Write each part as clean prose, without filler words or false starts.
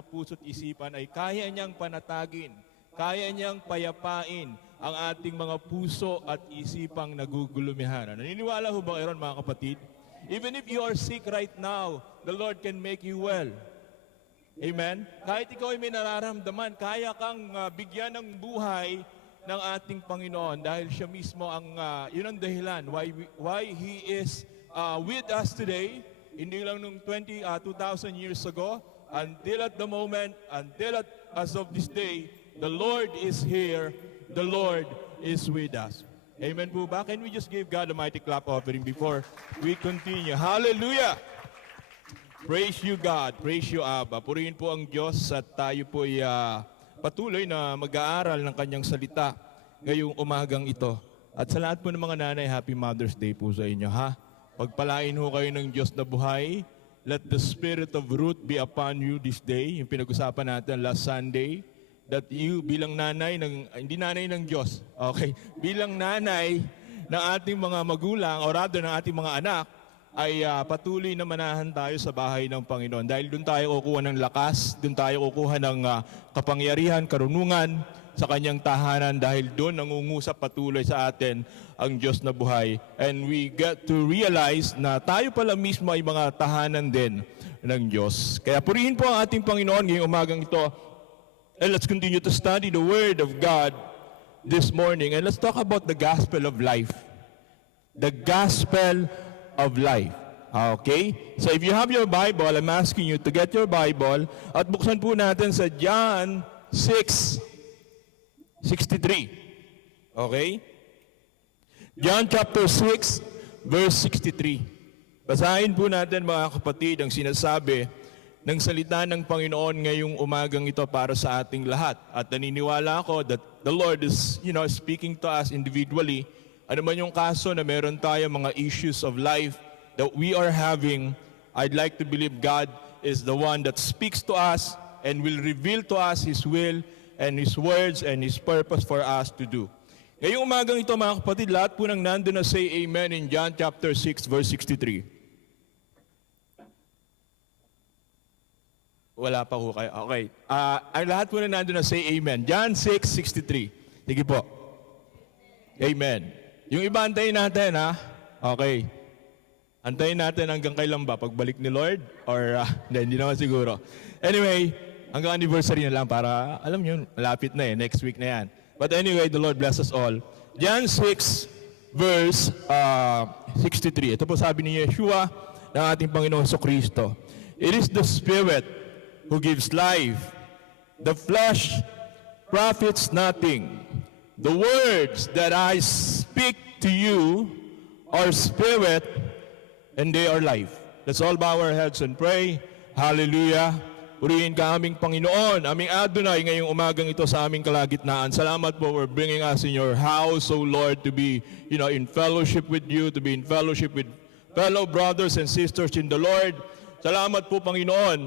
puso't isipan ay kaya niyang panatagin, kaya niyang payapain ang ating mga puso at isipang nagugulumihan. Naniniwala ho ba kayo ron, mga kapatid? Even if you are sick right now, the Lord can make you well. Amen? Kahit ikaw ay may nararamdaman, kaya kang bigyan ng buhay ng ating Panginoon dahil siya mismo ang yun ang dahilan why He is with us today, hindi lang nung 2,000 years ago, until at the moment, as of this day, the Lord is here, the Lord is with us. Amen po ba? Can we just give God a mighty clap offering before we continue? Hallelujah! Praise you, God. Praise you, Abba. Purihin po ang Diyos at tayo po ay patuloy na mag-aaral ng kanyang salita ngayong umagang ito. At sa lahat po ng mga nanay, Happy Mother's Day po sa inyo, ha? Pagpalain ho kayo ng Diyos na buhay. Let the spirit of Ruth be upon you this day. Yung pinag-usapan natin last Sunday, that you bilang nanay hindi nanay ng Diyos, okay, bilang nanay ng ating mga magulang, or rather ng ating mga anak, ay patuloy na manahan tayo sa bahay ng Panginoon. Dahil doon tayo kukuha ng lakas, doon tayo kukuha ng kapangyarihan, karunungan sa kanyang tahanan, dahil doon nangungusap patuloy sa atin ang Diyos na buhay. And we get to realize na tayo pala mismo ay mga tahanan din ng Diyos. Kaya purihin po ang ating Panginoon ngayong umagang ito. And let's continue to study the Word of God this morning. And let's talk about the gospel of life. The gospel of life. Okay? So if you have your Bible, I'm asking you to get your Bible at buksan po natin sa John 6:63. Okay? John chapter 6, verse 63. Basahin po natin, mga kapatid, ang sinasabi ng salita ng Panginoon ngayong umagang ito para sa ating lahat. At naniniwala ako that the Lord is, speaking to us individually. Ano man yung kaso na meron tayo mga issues of life that we are having, I'd like to believe God is the one that speaks to us and will reveal to us His will and His words and His purpose for us to do. Ngayong umagang ito, mga kapatid, lahat po nang nandun na say amen in John chapter 6, verse 63. Wala pa ho kayo. Okay. Ang lahat po nang nandun na say amen. John 6:63. Sige po. Amen. Yung iba, antayin natin, ha? Okay. Antayin natin hanggang kailan ba? Pagbalik ni Lord? Or, hindi naman siguro. Anyway, hanggang anniversary na lang para, alam nyo, malapit na next week na yan. But anyway, the Lord bless us all. John 6, verse 63. Ito po sabi ni Yeshua ng ating Panginoon Kristo. It is the Spirit who gives life. The flesh profits nothing. The words that I speak to you are spirit and they are life. Let's all bow our heads and pray. Hallelujah. Purihin ka aming Panginoon, aming Adonai, ngayong umagang ito sa aming kalagitnaan. Salamat po for bringing us in your house, O Lord, to be in fellowship with you, to be in fellowship with fellow brothers and sisters in the Lord. Salamat po, Panginoon,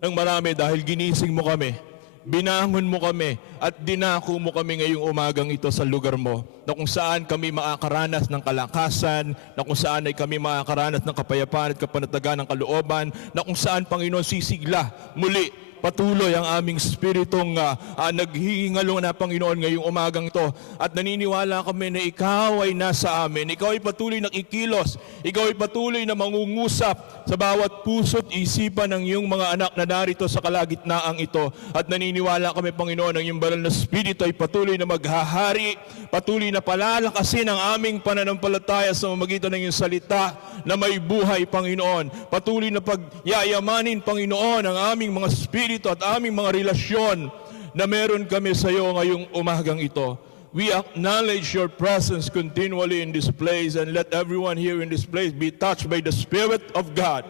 ng marami dahil ginising mo kami. Binangon mo kami at dinako mo kami ngayong umagang ito sa lugar mo, na kung saan kami makakaranas ng kalakasan, na kung saan ay kami makakaranas ng kapayapaan at kapanatagan ng kalooban, na kung saan, Panginoon, sisigla muli patuloy ang aming spiritong naghihingalo na, Panginoon, ngayong umagang ito. At naniniwala kami na Ikaw ay nasa amin. Ikaw ay patuloy na kikilos. Ikaw ay patuloy na mangungusap sa bawat puso't isipan ng iyong mga anak na narito sa kalagitnaang ito. At naniniwala kami, Panginoon, ang iyong banal na spirito ay patuloy na maghahari, patuloy na palalakasin ang aming pananampalataya sa mamagitan ng iyong salita na may buhay, Panginoon. Patuloy na pagyayamanin, Panginoon, ang aming mga spirito at aming mga relasyon na meron kami sa iyo ngayong umagang ito. We acknowledge your presence continually in this place, and let everyone here in this place be touched by the Spirit of God.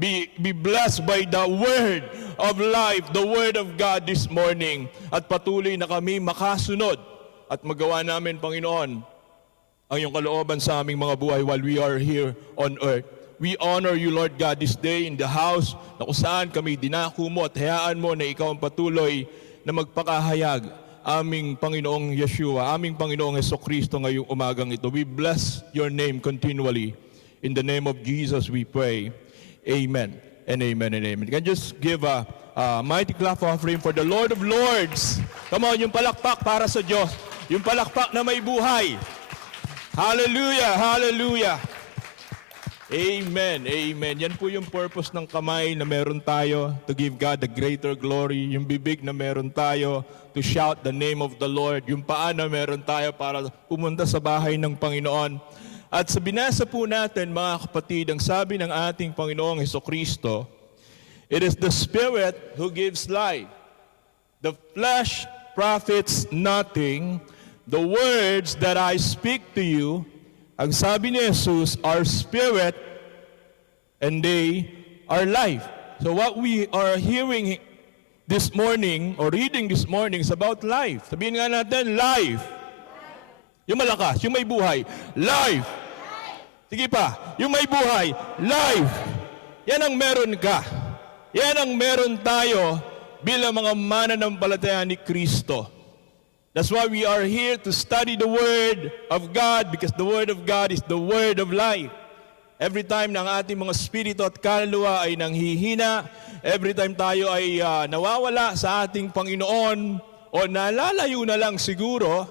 Be blessed by the word of life, the word of God this morning. At patuloy na kami makasunod at magawa namin, Panginoon, ang iyong kalooban sa aming mga buhay while we are here on earth. We honor you, Lord God, this day in the house na kung saan kami dinako mo at hayaan mo na ikaw ang patuloy na magpakahayag, aming Panginoong Yeshua, aming Panginoong Kristo ngayong umagang ito. We bless your name continually. In the name of Jesus we pray. Amen and amen and amen. Can you just give a mighty clap offering for the Lord of Lords. Come on, yung palakpak para sa Diyos. Yung palakpak na may buhay. Hallelujah, hallelujah. Amen, amen. Yan po yung purpose ng kamay na meron tayo, to give God the greater glory. Yung bibig na meron tayo, to shout the name of the Lord. Yung paa na meron tayo para pumunta sa bahay ng Panginoon. At sa binasa po natin, mga kapatid, ang sabi ng ating Panginoong Hesukristo, it is the Spirit who gives life. The flesh profits nothing. The words that I speak to you, ang sabi ni Jesus, are spirit and they are life. So what we are hearing this morning or reading this morning is about life. Sabihin nga natin, life. Yung malakas, yung may buhay. Life. Sige pa, yung may buhay. Life. Yan ang meron ka. Yan ang meron tayo bilang mga mananampalataya ni Kristo. That's why we are here to study the Word of God, because the Word of God is the Word of life. Every time na ang ating mga spirito at kaluluwa ay nanghihina, every time tayo ay nawawala sa ating Panginoon o nalalayo na lang siguro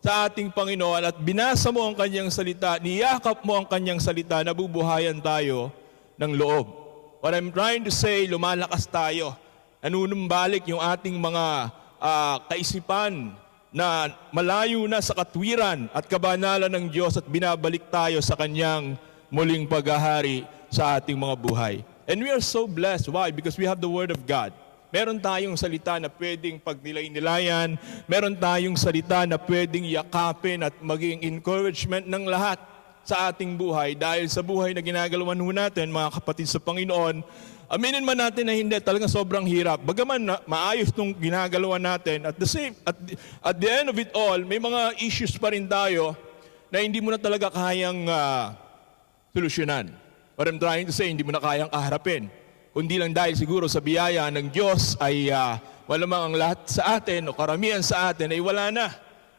sa ating Panginoon at binasa mo ang Kanyang salita, niyakap mo ang Kanyang salita, nabubuhayan tayo ng loob. What I'm trying to say, lumalakas tayo. Nanunumbalik yung ating mga kaisipan na malayo na sa katwiran at kabanalan ng Diyos at binabalik tayo sa Kanyang muling paghahari sa ating mga buhay. And we are so blessed. Why? Because we have the Word of God. Meron tayong salita na pwedeng pagnilay-nilayan. Meron tayong salita na pwedeng yakapin at maging encouragement ng lahat sa ating buhay. Dahil sa buhay na ginagalawan natin, mga kapatid sa Panginoon, aminin man natin na hindi, talagang sobrang hirap. Bagaman maayos itong ginagalawan natin, at the end of it all, may mga issues pa rin tayo na hindi mo na talaga kayang solusyonan. What I'm trying to say, hindi mo na kayang kaharapin. Kundi lang dahil siguro sa biyaya ng Diyos ay walamang ang lahat sa atin o karamihan sa atin ay wala na.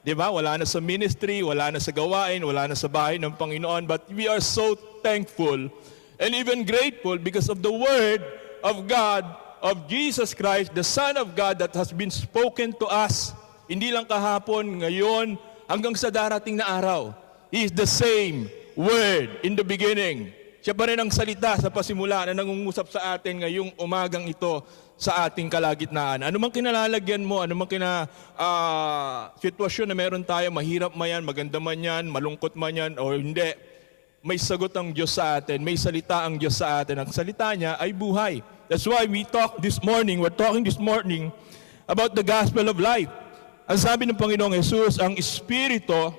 Diba? Wala na sa ministry, wala na sa gawain, wala na sa bahay ng Panginoon. But we are so thankful and even grateful because of the Word of God, of Jesus Christ, the Son of God that has been spoken to us. Hindi lang kahapon, ngayon, hanggang sa darating na araw. He is the same Word in the beginning. Siya pa rin ang salita sa pasimula na nangungusap sa atin ngayong umagang ito sa ating kalagitnaan. Ano mang kinalalagyan mo, ano mang sitwasyon na meron tayo, mahirap man yan, maganda man yan, malungkot man yan, o hindi, may sagot ang Diyos sa atin, may salita ang Diyos sa atin. Ang salita niya ay buhay. That's why we're talking this morning about the gospel of life. Ang sabi ng Panginoong Jesus, ang Espiritu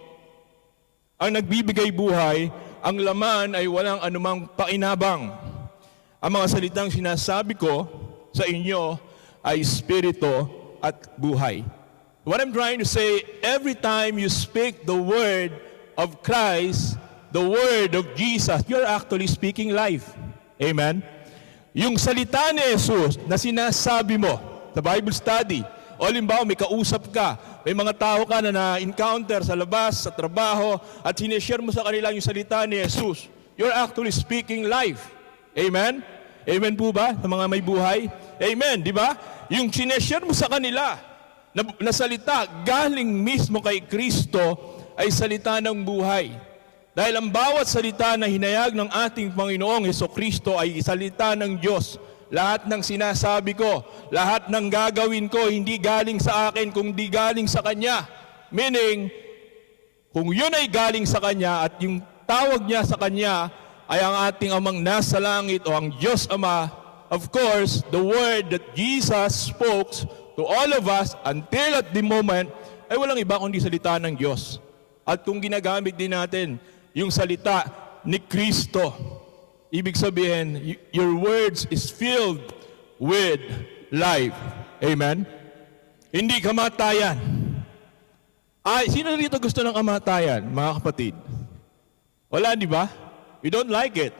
ang nagbibigay buhay, ang laman ay walang anumang pakinabang. Ang mga salitang sinasabi ko sa inyo ay Espiritu at buhay. What I'm trying to say, every time you speak the word of Christ, the word of Jesus, you're actually speaking life. Amen? Yung salita ni Jesus na sinasabi mo sa Bible study, o halimbawa may kausap ka, may mga tao ka na na-encounter sa labas, sa trabaho, at sinishare mo sa kanila yung salita ni Jesus, you're actually speaking life. Amen? Amen po ba sa mga may buhay? Amen, di ba? Yung sinishare mo sa kanila na salita galing mismo kay Kristo ay salita ng buhay. Dahil ang bawat salita na hinayag ng ating Panginoong Hesukristo ay salita ng Diyos. Lahat ng sinasabi ko, lahat ng gagawin ko, hindi galing sa akin, kundi galing sa Kanya. Meaning, kung yun ay galing sa Kanya at yung tawag niya sa Kanya ay ang ating amang nasa langit o ang Diyos Ama, of course, the word that Jesus spoke to all of us until at the moment ay walang iba kundi salita ng Diyos. At kung ginagamit din natin yung salita ni Kristo, ibig sabihin, your words is filled with life. Amen? Hindi kamatayan. Ay, sino dito gusto ng kamatayan, mga kapatid? Wala, di ba? We don't like it.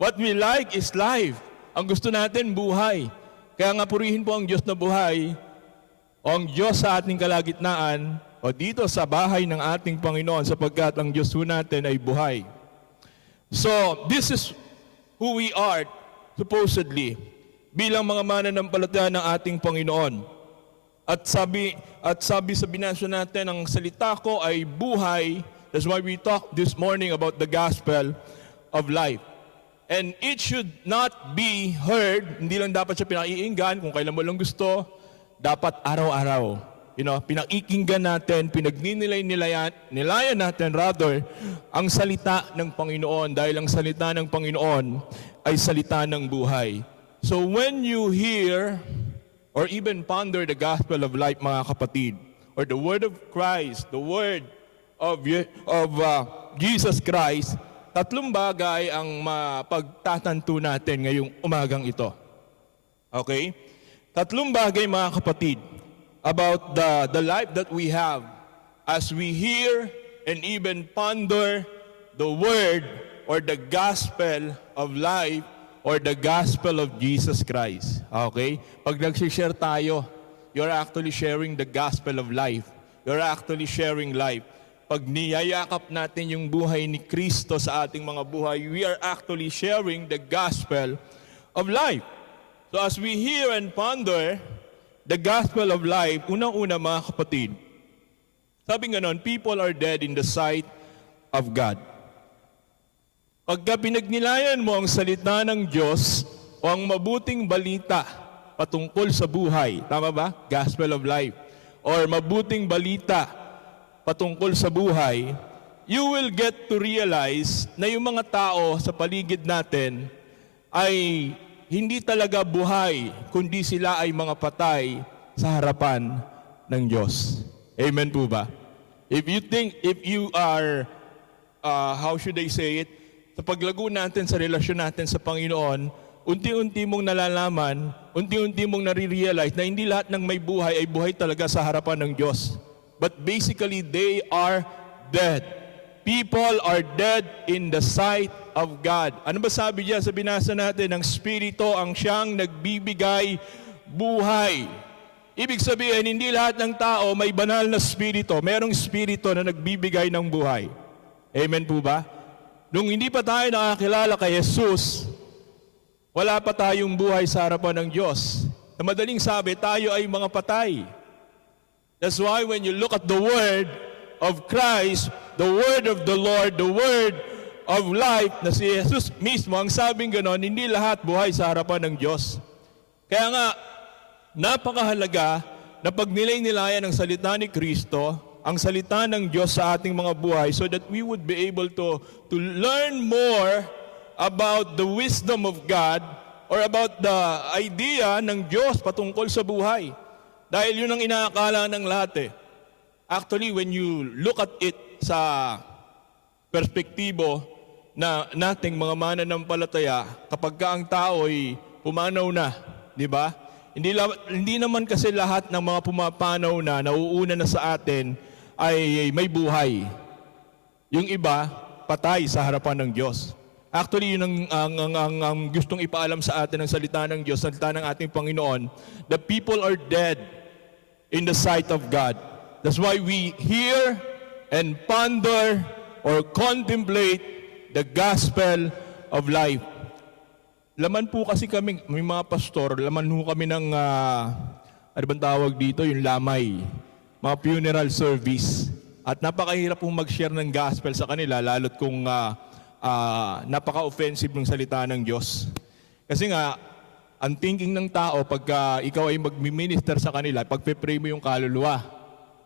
What we like is life. Ang gusto natin, buhay. Kaya nga purihin po ang Diyos na buhay, o ang Diyos sa ating kalagitnaan, o dito sa bahay ng ating Panginoon, sapagkat ang Diyos po natin ay buhay. So, this is who we are, supposedly. bilang mga mananampalataya ng ating Panginoon. At sabi sa binasa natin, ang salita ko ay buhay. That's why we talked this morning about the gospel of life. And it should not be heard, hindi lang dapat siya pinakikinggan kung kailan mo lang gusto, dapat araw-araw. Pinakikinggan natin, nilayan natin rather, ang salita ng Panginoon dahil ang salita ng Panginoon ay salita ng buhay. So when you hear or even ponder the gospel of life, mga kapatid, or the word of Christ, the word of Jesus Christ, tatlong bagay ang mapagtatanto natin ngayong umagang ito. Okay? Tatlong bagay, mga kapatid, about the life that we have as we hear and even ponder the word or the gospel of life or the gospel of Jesus Christ. Okay? Pag nag-share tayo, you're actually sharing the gospel of life. You're actually sharing life. Pag niyayakap natin yung buhay ni Kristo sa ating mga buhay, we are actually sharing the gospel of life. So as we hear and ponder the gospel of life, unang-una, mga kapatid, sabi nga nun, people are dead in the sight of God. Pagka pinagnilayan mo ang salita ng Diyos o ang mabuting balita patungkol sa buhay, tama ba? Gospel of life. Or mabuting balita patungkol sa buhay, you will get to realize na yung mga tao sa paligid natin ay hindi talaga buhay, kundi sila ay mga patay sa harapan ng Diyos. Amen po ba? If you are, how should I say it, sa paglago natin sa relasyon natin sa Panginoon, unti-unti mong nalalaman, unti-unti mong nare-realize na hindi lahat ng may buhay ay buhay talaga sa harapan ng Diyos. But basically, they are dead. People are dead in the sight of God. Ano ba sabi diyan sa binasa natin? Ang Espiritu ang siyang nagbibigay buhay. Ibig sabihin, hindi lahat ng tao may banal na Espiritu. Merong Espiritu na nagbibigay ng buhay. Amen po ba? Nung hindi pa tayo nakakilala kay Jesus, wala pa tayong buhay sa harapan ng Diyos. Na madaling sabi, tayo ay mga patay. That's why when you look at the Word of Christ, the Word of the Lord, the Word of life, na si Jesus mismo, ang sabing ganon, hindi lahat buhay sa harapan ng Diyos. Kaya nga, napakahalaga na pag nilay-nilayan ang salita ni Kristo, ang salita ng Diyos sa ating mga buhay so that we would be able to learn more about the wisdom of God or about the idea ng Diyos patungkol sa buhay. Dahil yun ang inaakala ng lahat eh. Actually, when you look at it sa perspektibo na nating mga mananampalataya, kapag ka ang tao ay pumanaw na, di ba? Hindi naman kasi lahat ng mga pumapanaw na, nauuna na sa atin, ay may buhay. Yung iba, patay sa harapan ng Diyos. Actually, yun ang gustong ipaalam sa atin ng salita ng Diyos, salita ng ating Panginoon. The people are dead in the sight of God. That's why we hear and ponder or contemplate the gospel of life. Laman po kasi kami, may mga pastor, laman po kami ng, ano bang tawag dito, yung lamay. Mga funeral service. At napakahirap pong mag-share ng gospel sa kanila, lalo't kung napaka-offensive ng salita ng Diyos. Kasi nga, ang thinking ng tao, pagka ikaw ay mag-minister sa kanila, pagpe-pray mo yung kaluluwa.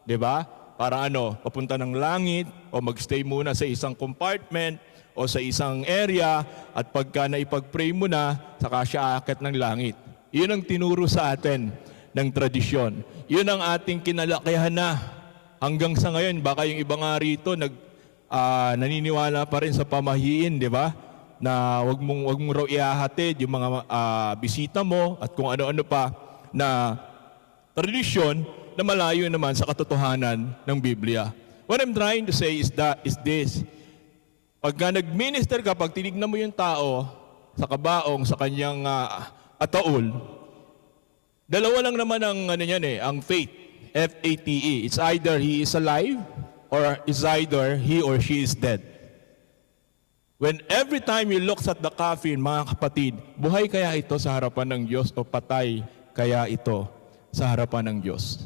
Diba? Para papunta ng langit, o mag-stay muna sa isang compartment, o sa isang area, at pagka naipag-pray mo na, saka siya aakyat ng langit. Yun ang tinuro sa atin ng tradisyon. Yun ang ating kinalakihan na hanggang sa ngayon. Baka yung iba nga rito naniniwala pa rin sa pamahiin, di ba? Na wag mong raw iahatid yung mga bisita mo at kung ano-ano pa na tradisyon na malayo naman sa katotohanan ng Biblia. What I'm trying to say is this. Pagka nag-minister ka, pag tinignan mo yung tao sa kabaong, sa kanyang ataol, dalawa lang naman ang faith, F-A-T-E. It's either he is alive or it's either he or she is dead. When every time you look at the coffin, mga kapatid, buhay kaya ito sa harapan ng Diyos o patay kaya ito sa harapan ng Diyos?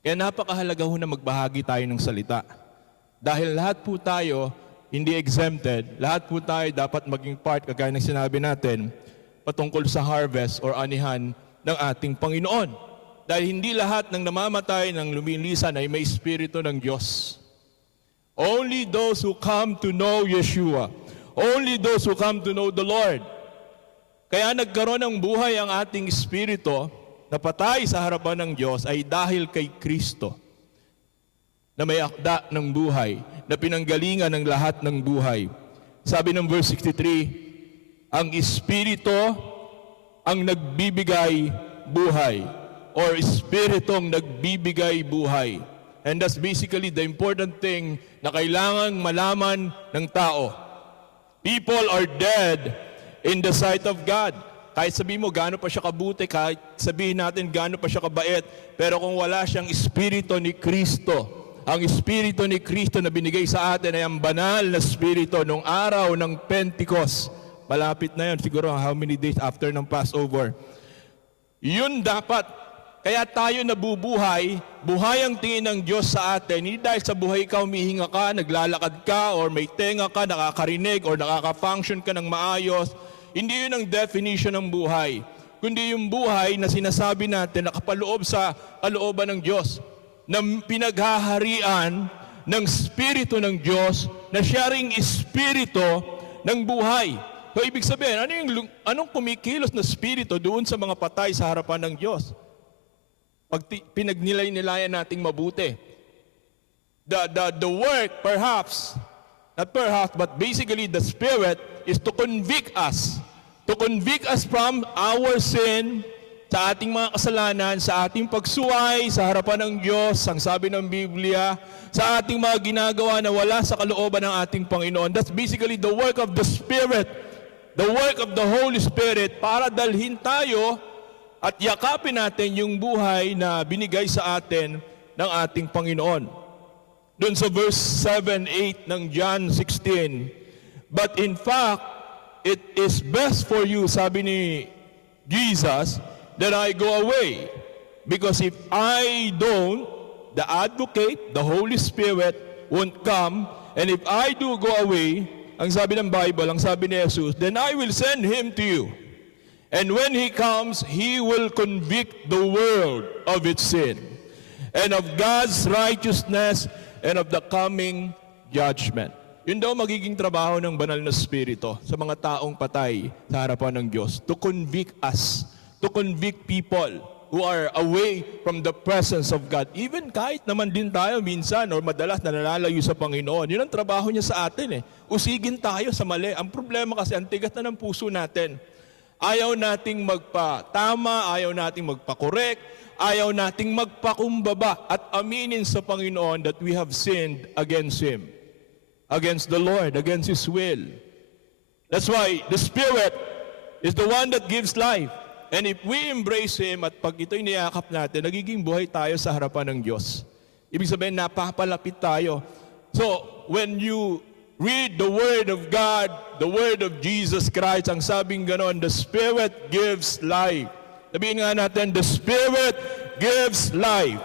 Kaya napakahalaga ho na magbahagi tayo ng salita. Dahil lahat po tayo hindi exempted, lahat po tayo dapat maging part, kagaya ng sinabi natin, patungkol sa harvest or anihan ng ating Panginoon. Dahil hindi lahat ng namamatay ng lumilisan ay may espiritu ng Diyos. Only those who come to know Yeshua, only those who come to know the Lord. Kaya nagkaroon ng buhay ang ating espiritu na patay sa harapan ng Diyos ay dahil kay Kristo na may akda ng buhay, na pinanggalingan ng lahat ng buhay. Sabi ng verse 63, ang Espiritu ang nagbibigay buhay, or Espiritong nagbibigay buhay. And that's basically the important thing na kailangang malaman ng tao. People are dead in the sight of God. Kahit sabihin mo gaano pa siya kabuti, kahit sabihin natin gaano pa siya kabait, pero kung wala siyang Espiritu ni Kristo, ang Espiritu ni Kristo na binigay sa atin ay ang banal na Espiritu nung araw ng Pentecost. Malapit na yun, siguro how many days after ng Passover. Yun dapat. Kaya tayo nabubuhay, buhay ang tingin ng Diyos sa atin, hindi dahil sa buhay ka, humihinga ka, naglalakad ka, or may tenga ka, nakakarinig, or nakaka-function ka ng maayos. Hindi yun ang definition ng buhay. Kundi yung buhay na sinasabi natin, nakapaloob sa kalooban ng Diyos, na pinaghaharian ng Espiritu ng Diyos, na siya ring Espiritu ng buhay. So, ibig sabihin, anong kumikilos na Espiritu doon sa mga patay sa harapan ng Diyos? Pag pinagnilay-nilayan nating mabuti. The work, perhaps, not perhaps, but basically the Spirit is to convict us. To convict us from our sin, sa ating mga kasalanan, sa ating pagsuway, sa harapan ng Diyos, ang sabi ng Biblia, sa ating mga ginagawa na wala sa kalooban ng ating Panginoon. That's basically the work of the Spirit, the work of the Holy Spirit, para dalhin tayo at yakapin natin yung buhay na binigay sa atin ng ating Panginoon. Doon sa verse 7-8 ng John 16, but in fact, it is best for you, sabi ni Jesus, that I go away. Because if I don't, the advocate, the Holy Spirit, won't come. And if I do go away, ang sabi ng Bible, ang sabi ni Jesus, then I will send Him to you. And when He comes, He will convict the world of its sin, and of God's righteousness, and of the coming judgment. Yun daw magiging trabaho ng banal na Espiritu sa mga taong patay sa harapan ng Diyos, to convict us, to convict people who are away from the presence of God. Even kahit naman din tayo minsan or madalas na nalalayo sa Panginoon, yun ang trabaho niya sa atin eh. Usigin tayo sa mali. Ang problema kasi, ang tigas na ng puso natin. Ayaw nating magpatama, ayaw nating magpakorek, ayaw nating magpakumbaba at aminin sa Panginoon that we have sinned against Him, against the Lord, against His will. That's why the Spirit is the one that gives life. And if we embrace Him at pag ito'y niyakap natin, nagiging buhay tayo sa harapan ng Diyos. Ibig sabihin, napapalapit tayo. So, when you read the Word of God, the Word of Jesus Christ, ang sabing ganon, the Spirit gives life. Sabihin nga natin, the Spirit gives life.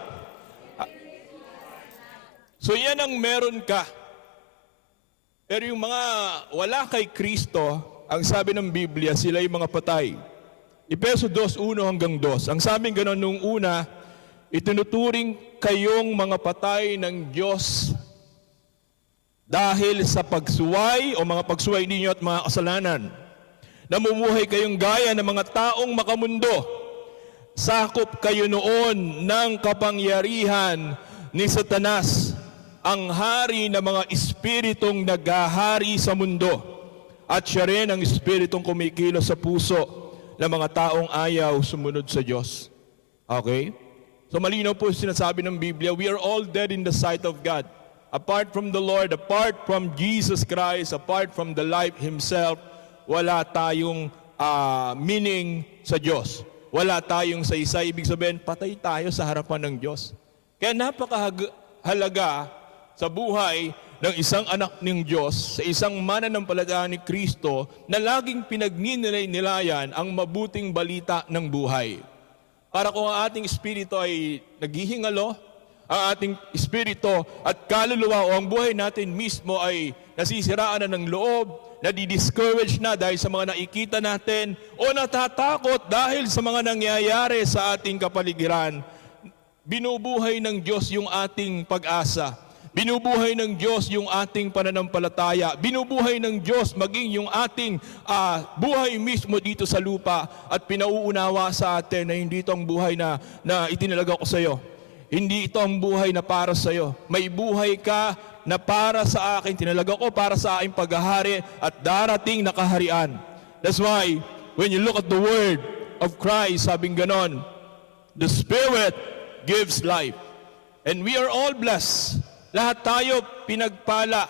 So, yan ang meron ka. Pero yung mga wala kay Kristo, ang sabi ng Biblia, sila yung mga patay. Efeso 2:1-2. Ang sabing gano'n nung una, itinuturing kayong mga patay ng Diyos dahil sa pagsuway o mga pagsuway ninyo at mga kasalanan. Namumuhay kayong gaya ng mga taong makamundo. Sakop kayo noon ng kapangyarihan ni Satanas, ang hari ng mga espiritong naghahari sa mundo. At siya rin ang espiritong kumikilos sa puso ng mga taong ayaw sumunod sa Diyos. Okay? So malinaw po sinasabi ng Biblia, we are all dead in the sight of God. Apart from the Lord, apart from Jesus Christ, apart from the life Himself, wala tayong meaning sa Diyos. Wala tayong saysay. Ibig sabihin, patay tayo sa harapan ng Diyos. Kaya napakahalaga sa buhay ng isang anak ng Diyos sa isang mananampalataya ni Kristo na laging pinagninilay-nilayan ang mabuting balita ng buhay. Para kung ang ating espiritu ay naghihingalo, ang ating espiritu at kaluluwa o ang buhay natin mismo ay nasisiraan na ng loob, nadi-discourage na dahil sa mga nakikita natin o natatakot dahil sa mga nangyayari sa ating kapaligiran, binubuhay ng Diyos yung ating pag-asa. Binubuhay ng Diyos yung ating pananampalataya. Binubuhay ng Diyos maging yung ating buhay mismo dito sa lupa at pinauunawa sa atin na hindi ito ang buhay na itinalaga ko sa iyo. Hindi ito ang buhay na para sa iyo. May buhay ka na para sa akin. Tinalaga ko para sa aking paghahari at darating na kaharian. That's why when you look at the word of Christ, sabing ganon, the Spirit gives life. And we are all blessed. Lahat tayo pinagpala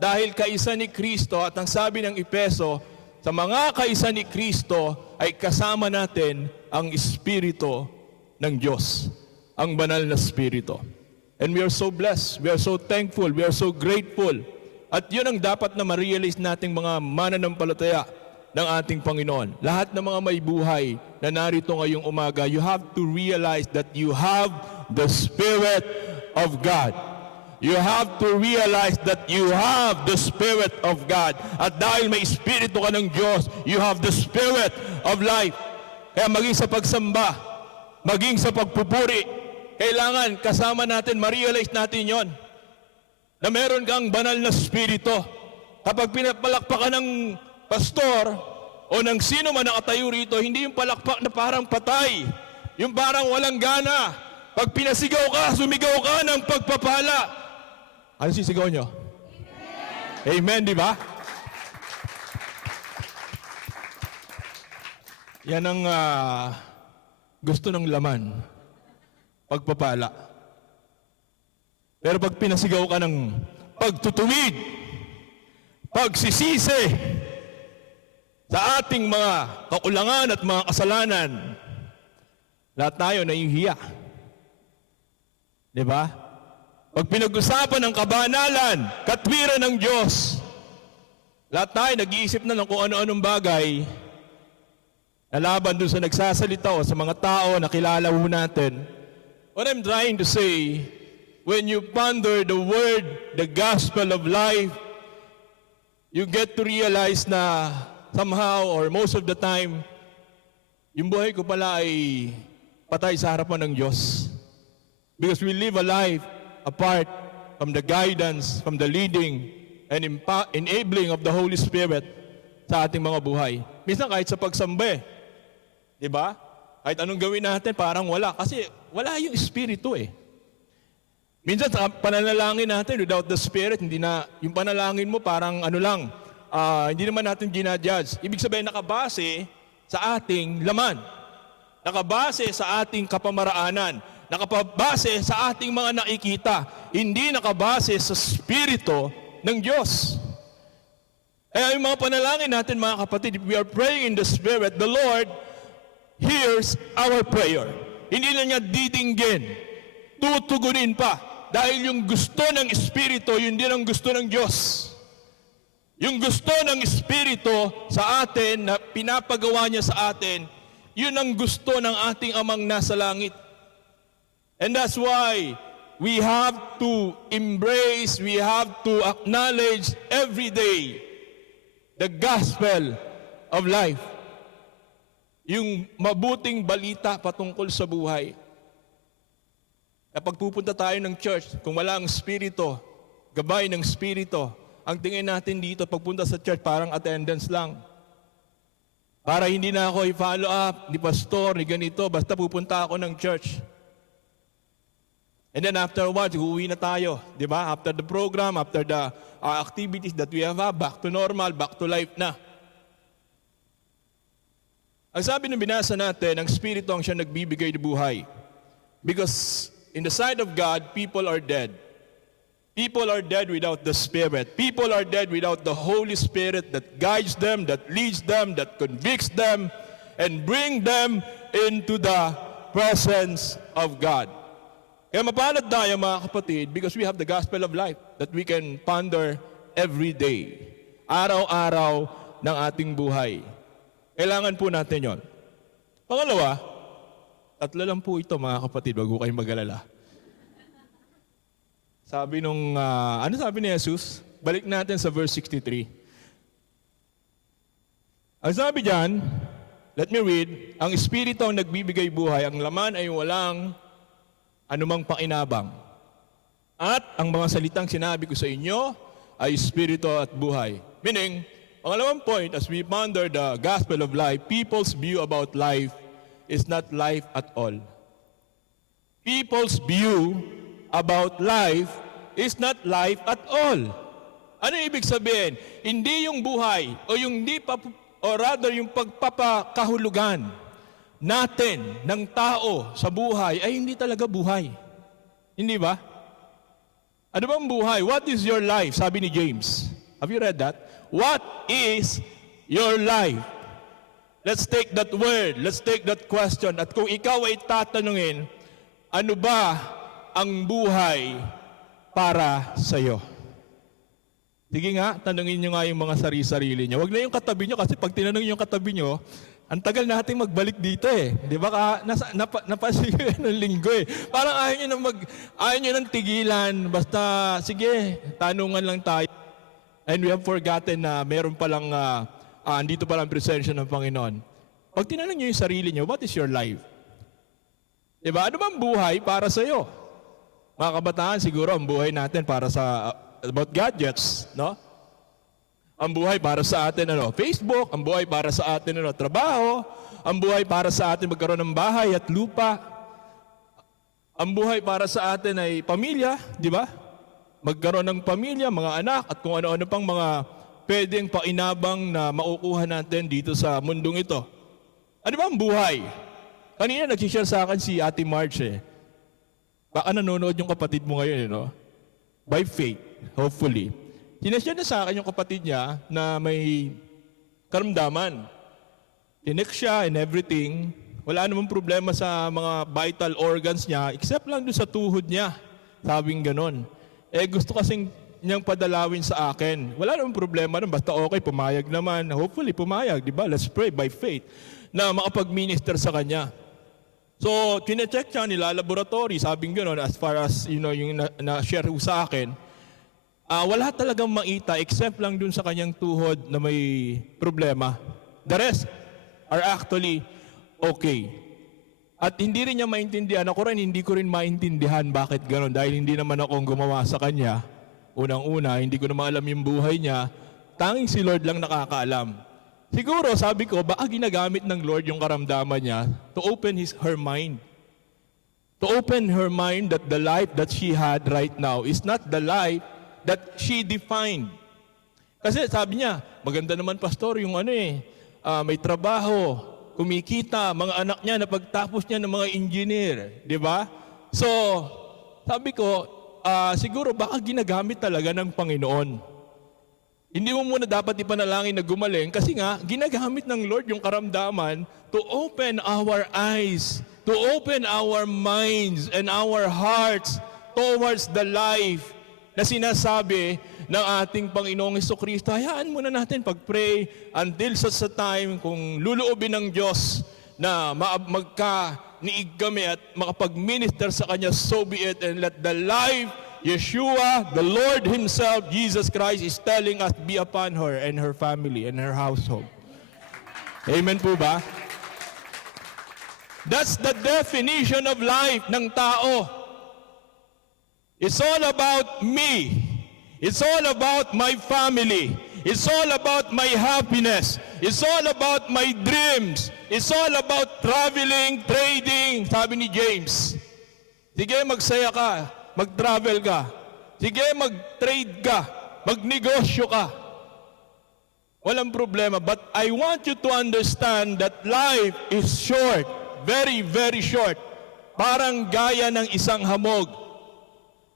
dahil kaisa ni Kristo at ang sabi ng Efeso, sa mga kaisa ni Kristo ay kasama natin ang Espiritu ng Diyos, ang banal na Espiritu. And we are so blessed, we are so thankful, we are so grateful. At yun ang dapat na ma-realize nating mga mananampalataya ng ating Panginoon. Lahat ng mga may buhay na narito ngayong umaga, you have to realize that you have the Spirit of God. You have to realize that you have the Spirit of God. At dahil may Espiritu ka ng Diyos, you have the Spirit of life. Kaya maging sa pagsamba, maging sa pagpupuri, kailangan kasama natin, ma-realize natin yon na meron kang banal na Espiritu. Kapag pinapalakpakan ng pastor o ng sino man nakatayo rito, hindi yung palakpak na parang patay, yung parang walang gana. Pag pinasigaw ka, sumigaw ka ng pagpapala. Ano sisigaw nyo? Amen, Amen, di ba? Yan ang gusto ng laman. Pagpapala. Pero pag pinasigaw ka ng pagtutuwid, pagsisisi sa ating mga kakulangan at mga kasalanan, lahat tayo nahihiya. Di ba? Pag pinag-usapan ng kabanalan, katwiran ng Diyos, lahat tayo nag-iisip na ng kung ano-anong bagay na laban doon sa nagsasalita o sa mga tao na kilala ho natin. What I'm trying to say, when you ponder the word, the gospel of life, you get to realize na somehow or most of the time, yung buhay ko pala ay patay sa harapan ng Diyos. Because we live a life apart from the guidance, from the leading and enabling of the Holy Spirit sa ating mga buhay. Minsan kahit sa pagsamba, di ba? Kahit anong gawin natin, parang wala. Kasi wala yung Espiritu eh. Minsan sa pananalangin natin, without the Spirit, hindi na, yung panalangin mo parang ano lang, hindi naman natin ginadjudge. Ibig sabihin, nakabase sa ating laman. Nakabase sa ating kapamaraanan. Nakabase sa ating mga nakikita, hindi nakabase sa Espiritu ng Diyos. Kaya yung mga panalangin natin, mga kapatid, if we are praying in the Spirit, the Lord hears our prayer. Hindi na niya didinggin, tutugunin pa. Dahil yung gusto ng Espiritu, yun din ang gusto ng Diyos. Yung gusto ng Espiritu sa atin, na pinapagawa niya sa atin, yun ang gusto ng ating Amang nasa langit. And that's why we have to embrace, we have to acknowledge every day the gospel of life. Yung mabuting balita patungkol sa buhay. Kapag pupunta tayo ng church, kung wala ang Espiritu, gabay ng Espiritu, ang tingin natin dito, pagpunta sa church, parang attendance lang. Para hindi na ako i-follow up ni pastor, ni ganito, basta pupunta ako ng church. And then afterwards, uuwi na tayo, di ba? After the program, after the activities that we have, back to normal, back to life na. Ang sabi ng binasa natin, ang Espiritu ang siya nagbibigay ng buhay. Because in the sight of God, people are dead. People are dead without the Spirit. People are dead without the Holy Spirit that guides them, that leads them, that convicts them, and bring them into the presence of God. Kaya mapalad tayo mga kapatid because we have the gospel of life that we can ponder every day. Araw-araw ng ating buhay. Kailangan po natin yon. Pangalawa, tatlo lang po ito mga kapatid, wag po kayong mag-alala. Sabi nung, ano sabi ni Jesus? Balik natin sa verse 63. Ang sabi diyan, let me read, ang Espiritu ang nagbibigay buhay, ang laman ay walang anumang pakinabang. At ang mga salitang sinabi ko sa inyo ay Espiritu at buhay. Meaning, pangalawang point, as we ponder the gospel of life, people's view about life is not life at all. People's view about life is not life at all. Ano ibig sabihin? Hindi yung buhay o yung yung pagpapakahulugan natin ng tao sa buhay ay hindi talaga buhay. Hindi ba? Ano bang buhay? What is your life? Sabi ni James. Have you read that? What is your life? Let's take that word. Let's take that question. At kung ikaw ay tatanungin, ano ba ang buhay para sa'yo? Sige nga, tanungin nyo nga yung mga sarili nyo. Huwag na yung katabi nyo kasi pag tinanong yung katabi nyo, ang tagal nating magbalik dito eh. Di ba? Napasigaw ng linggo eh. Parang ayaw nyo nang tigilan. Basta, sige, tanungan lang tayo. And we have forgotten na meron palang, andito palang presensya ng Panginoon. Pag tinanong nyo yung sarili nyo, what is your life? Di ba? Ano bang buhay para sa'yo? Mga kabataan, siguro ang buhay natin para sa about gadgets, no? Ang buhay para sa atin, Facebook. Ang buhay para sa atin, trabaho. Ang buhay para sa atin, magkaroon ng bahay at lupa. Ang buhay para sa atin ay pamilya, di ba? Magkaroon ng pamilya, mga anak, at kung ano-ano pang mga pwedeng painabang na maukuha natin dito sa mundong ito. Ano ba ang buhay? Kanina nag-share sa akin si Ate March eh. Baka nanonood yung kapatid mo ngayon, by faith, hopefully. Sinashare na sa akin yung kapatid niya na may karamdaman. Tinek siya and everything. Wala namang problema sa mga vital organs niya except lang doon sa tuhod niya. Sabing ganon. Gusto kasing niyang padalawin sa akin. Wala namang problema nun. Basta okay, pumayag naman. Hopefully pumayag, di ba? Let's pray by faith na makapag-minister sa kanya. So, kine-check siya nila laboratory, sabing gano'n, as far as, yung na-share sa akin, wala talagang makita except lang dun sa kanyang tuhod na may problema. The rest are actually okay. At hindi rin niya maintindihan, ako rin hindi ko rin maintindihan bakit gano'n, dahil hindi naman akong gumawa sa kanya. Unang-una, hindi ko naman alam yung buhay niya, tanging si Lord lang nakakaalam. Siguro, sabi ko, baka ginagamit ng Lord yung karamdaman niya to open her mind. To open her mind that the life that she had right now is not the life that she defined. Kasi sabi niya, maganda naman pastor, yung may trabaho, kumikita, mga anak niya, napagtapos niya ng mga engineer. Di ba? So, sabi ko, siguro baka ginagamit talaga ng Panginoon. Hindi mo muna dapat ipanalangin na gumaling kasi nga, ginagamit ng Lord yung karamdaman to open our eyes, to open our minds and our hearts towards the life na sinasabi ng ating Panginoong Jesucristo. Hayaan muna natin pag-pray until sa time kung luluobin ng Diyos na magka-niig kami at makapag-minister sa Kanya, so be it, and let the life Yeshua, the Lord Himself, Jesus Christ, is telling us be upon her and her family and her household. Amen po ba? That's the definition of life ng tao. It's all about me. It's all about my family. It's all about my happiness. It's all about my dreams. It's all about traveling, trading, sabi ni James. Sige, magsaya ka. Mag-travel ka. Sige, mag-trade ka. Mag-negosyo ka. Walang problema. But I want you to understand that life is short. Very, very short. Parang gaya ng isang hamog.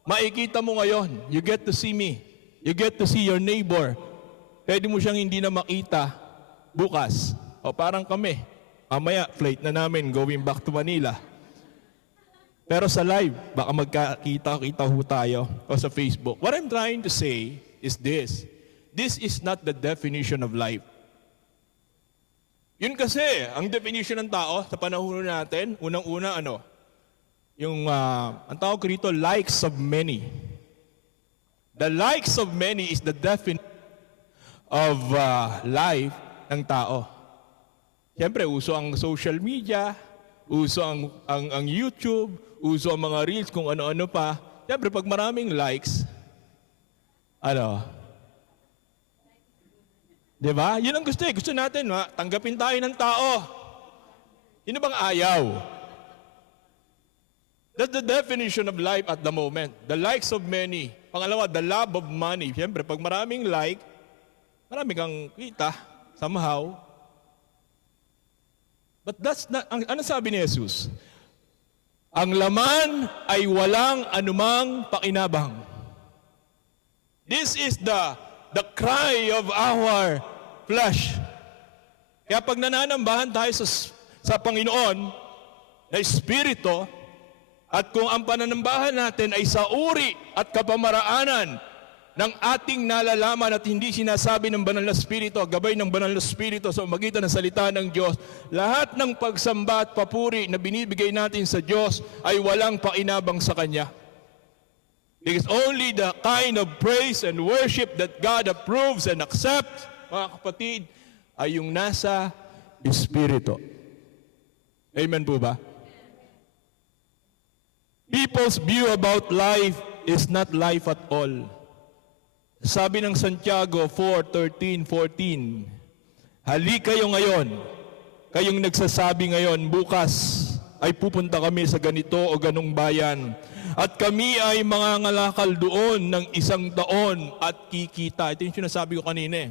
Makikita mo ngayon. You get to see me. You get to see your neighbor. Pwede mo siyang hindi na makita bukas. O parang kami. Mamaya, flight na namin going back to Manila. Pero sa live, baka magkakita-kita ho tayo o sa Facebook. What I'm trying to say is this. This is not the definition of life. Yun kasi, ang definition ng tao sa panahon natin, unang-una ang tawag ko rito, likes of many. The likes of many is the definition of life ng tao. Siyempre, uso ang social media, uso ang YouTube, uso ang mga reels, kung ano-ano pa. Siyempre, pag maraming likes, di ba? Yun ang gusto eh. Gusto natin, tanggapin tayo ng tao. Sino bang ayaw? That's the definition of life at the moment. The likes of many. Pangalawa, the love of money. Siyempre, pag maraming like, marami kang kita, somehow. But that's not, ano sabi ni Jesus? Ang laman ay walang anumang pakinabang. This is the cry of our flesh. Kaya pag nananambahan tayo sa Panginoon na Espiritu, at kung ang pananambahan natin ay sa uri at kapamaraanan ng ating nalalaman at hindi sinasabi ng Banal na Espiritu, gabay ng Banal na Espiritu sa magitan ng salita ng Diyos, lahat ng pagsamba at papuri na binibigay natin sa Diyos ay walang pakinabang sa Kanya. Because only the kind of praise and worship that God approves and accepts, mga kapatid, ay yung nasa Espiritu. Amen po ba? People's view about life is not life at all. Sabi ng Santiago 4:13-14, halik kayo ngayon, kayong nagsasabi ngayon, bukas ay pupunta kami sa ganito o ganong bayan, at kami ay mangangalakal doon ng 1 taon at kikita. Ito yung sinasabi ko kanina eh.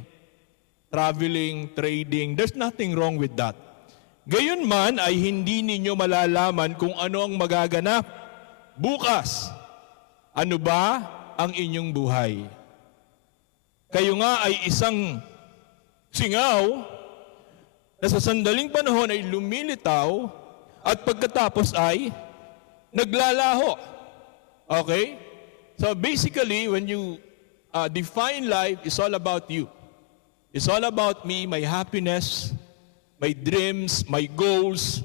Traveling, trading, there's nothing wrong with that. Gayon man ay hindi ninyo malalaman kung ano ang magaganap bukas. Ano ba ang inyong buhay? Kayo nga ay isang singaw na sa sandaling panahon ay lumilitaw at pagkatapos ay naglalaho. Okay? So basically, when you define life, it's all about you. It's all about me, my happiness, my dreams, my goals,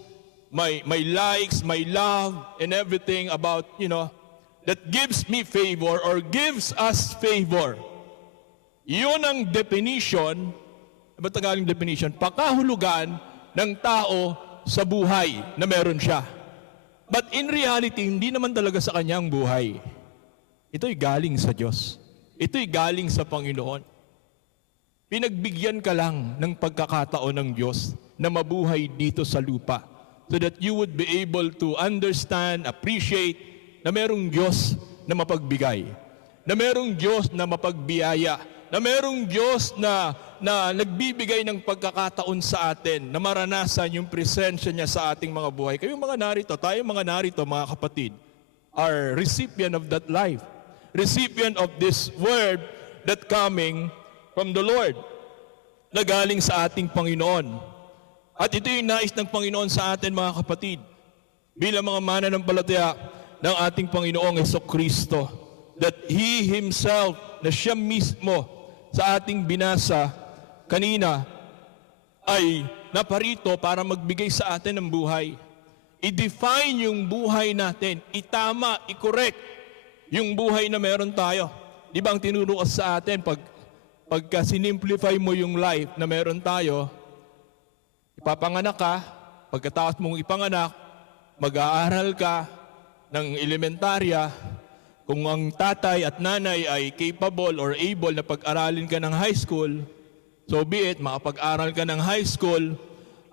my likes, my love, and everything about, that gives me favor or gives us favor. Yun ang definition, ano ba Tagalog definition? Pakahulugan ng tao sa buhay na meron siya. But in reality, hindi naman talaga sa kanyang buhay. Ito'y galing sa Diyos. Ito'y galing sa Panginoon. Pinagbigyan ka lang ng pagkakataon ng Diyos na mabuhay dito sa lupa, so that you would be able to understand, appreciate na merong Diyos na mapagbigay, na merong Diyos na mapagbiyaya, na merong Diyos na nagbibigay ng pagkakataon sa atin na maranasan yung presensya niya sa ating mga buhay. Kayong mga narito, tayong mga narito, mga kapatid, are recipient of that life, recipient of this word that coming from the Lord, na galing sa ating Panginoon. At ito yung nais ng Panginoon sa atin, mga kapatid, bilang mga mananampalataya ng ating Panginoong Jesucristo, that He Himself, na Siya mismo sa ating binasa kanina, ay naparito para magbigay sa atin ng buhay. I-define yung buhay natin, itama, i-correct yung buhay na meron tayo. Di ba ang tinuro sa atin, pagka sinimplify mo yung life na meron tayo, ipapanganak ka, pagkatapos mong ipanganak, mag-aaral ka ng elementarya. Kung ang tatay at nanay ay capable or able na pag-aralin ka ng high school, so be it, makapag-aral ka ng high school.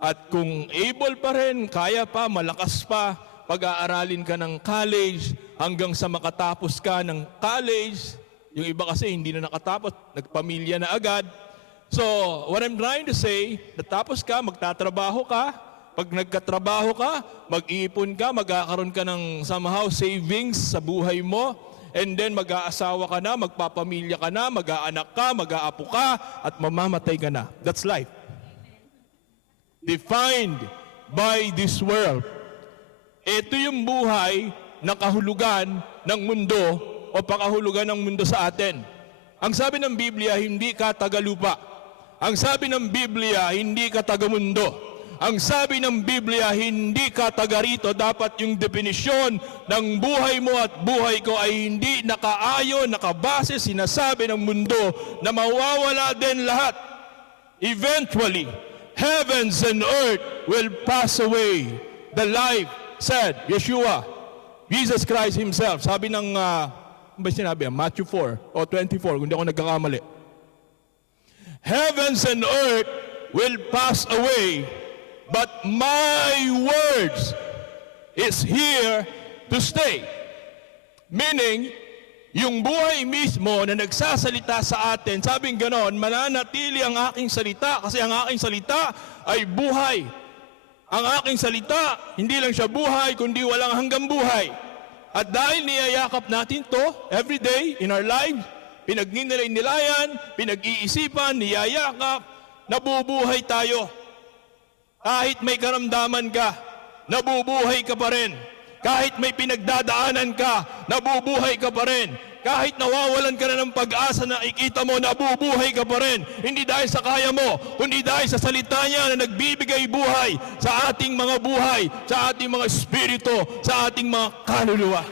At kung able pa rin, kaya pa, malakas pa, pag-aaralin ka ng college hanggang sa makatapos ka ng college. Yung iba kasi hindi na nakatapos, nagpamilya na agad. So, what I'm trying to say, natapos ka, magtatrabaho ka. Pag nagkatrabaho ka, mag-iipon ka, magkakaroon ka ng somehow savings sa buhay mo. And then mag-aasawa ka na, magpapamilya ka na, mag-aanak ka, mag-aapo ka, at mamamatay ka na. That's life. Defined by this world. Ito yung buhay na kahulugan ng mundo o pakahulugan ng mundo sa atin. Ang sabi ng Biblia, hindi ka tagalupa. Ang sabi ng Biblia, hindi ka tagamundo. Ang sabi ng Biblia, hindi ka taga rito. Dapat yung definisyon ng buhay mo at buhay ko ay hindi nakaayon, nakabase, sinasabi ng mundo na mawawala din lahat. Eventually, heavens and earth will pass away. The life, said Yeshua, Jesus Christ Himself. Sabi ng, ba sinabi? Matthew 4 o 24, kung di ako nagkakamali. Heavens and earth will pass away, but my words is here to stay. Meaning, yung buhay mismo na nagsasalita sa atin, sabing ganon, mananatili ang aking salita kasi ang aking salita ay buhay. Ang aking salita, hindi lang siya buhay, kundi walang hanggang buhay. At dahil niyayakap natin to every day in our lives, pinagninilay-nilayan, pinag-iisipan, niyayakap, nabubuhay tayo. Kahit may karamdaman ka, nabubuhay ka pa rin. Kahit may pinagdadaanan ka, nabubuhay ka pa rin. Kahit nawawalan ka na ng pag-asa na ikita mo, nabubuhay ka pa rin. Hindi dahil sa kaya mo, kundi dahil sa salita niya na nagbibigay buhay sa ating mga buhay, sa ating mga espiritu, sa ating mga kaluluwa.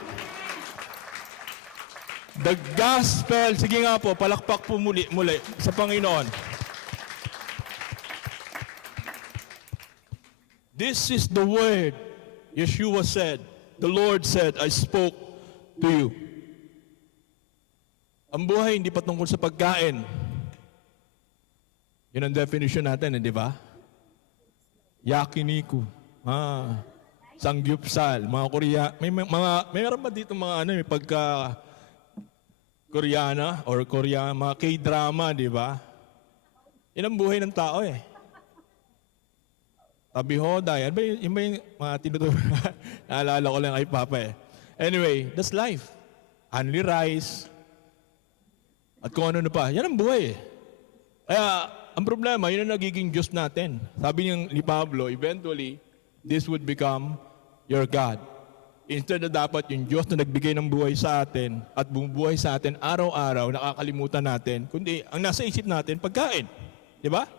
The gospel, sige nga po, palakpak po muli sa Panginoon. This is the word Yeshua said, the Lord said, I spoke to you. Ang buhay hindi pa tungkol sa pagkain. Yun ang definition natin, di ba? Yakiniku, sangyupsal, mga Korea, mayroon ba dito mga may pagka Koreana or Korea, mga K-drama, di ba? Yan ang buhay ng tao eh. Tabihoday, yun ba yung mga tinuturo? Naalala ko lang kay Papa eh. Anyway, that's life. Only rice. At kung ano pa. Yan ang buhay eh. Kaya, ang problema, yun ang nagiging Diyos natin. Sabi ni Pablo, eventually, this would become your God. Instead na dapat yung Diyos na nagbigay ng buhay sa atin at bumubuhay sa atin araw-araw, nakakalimutan natin, kundi ang nasa isip natin, pagkain. Di ba?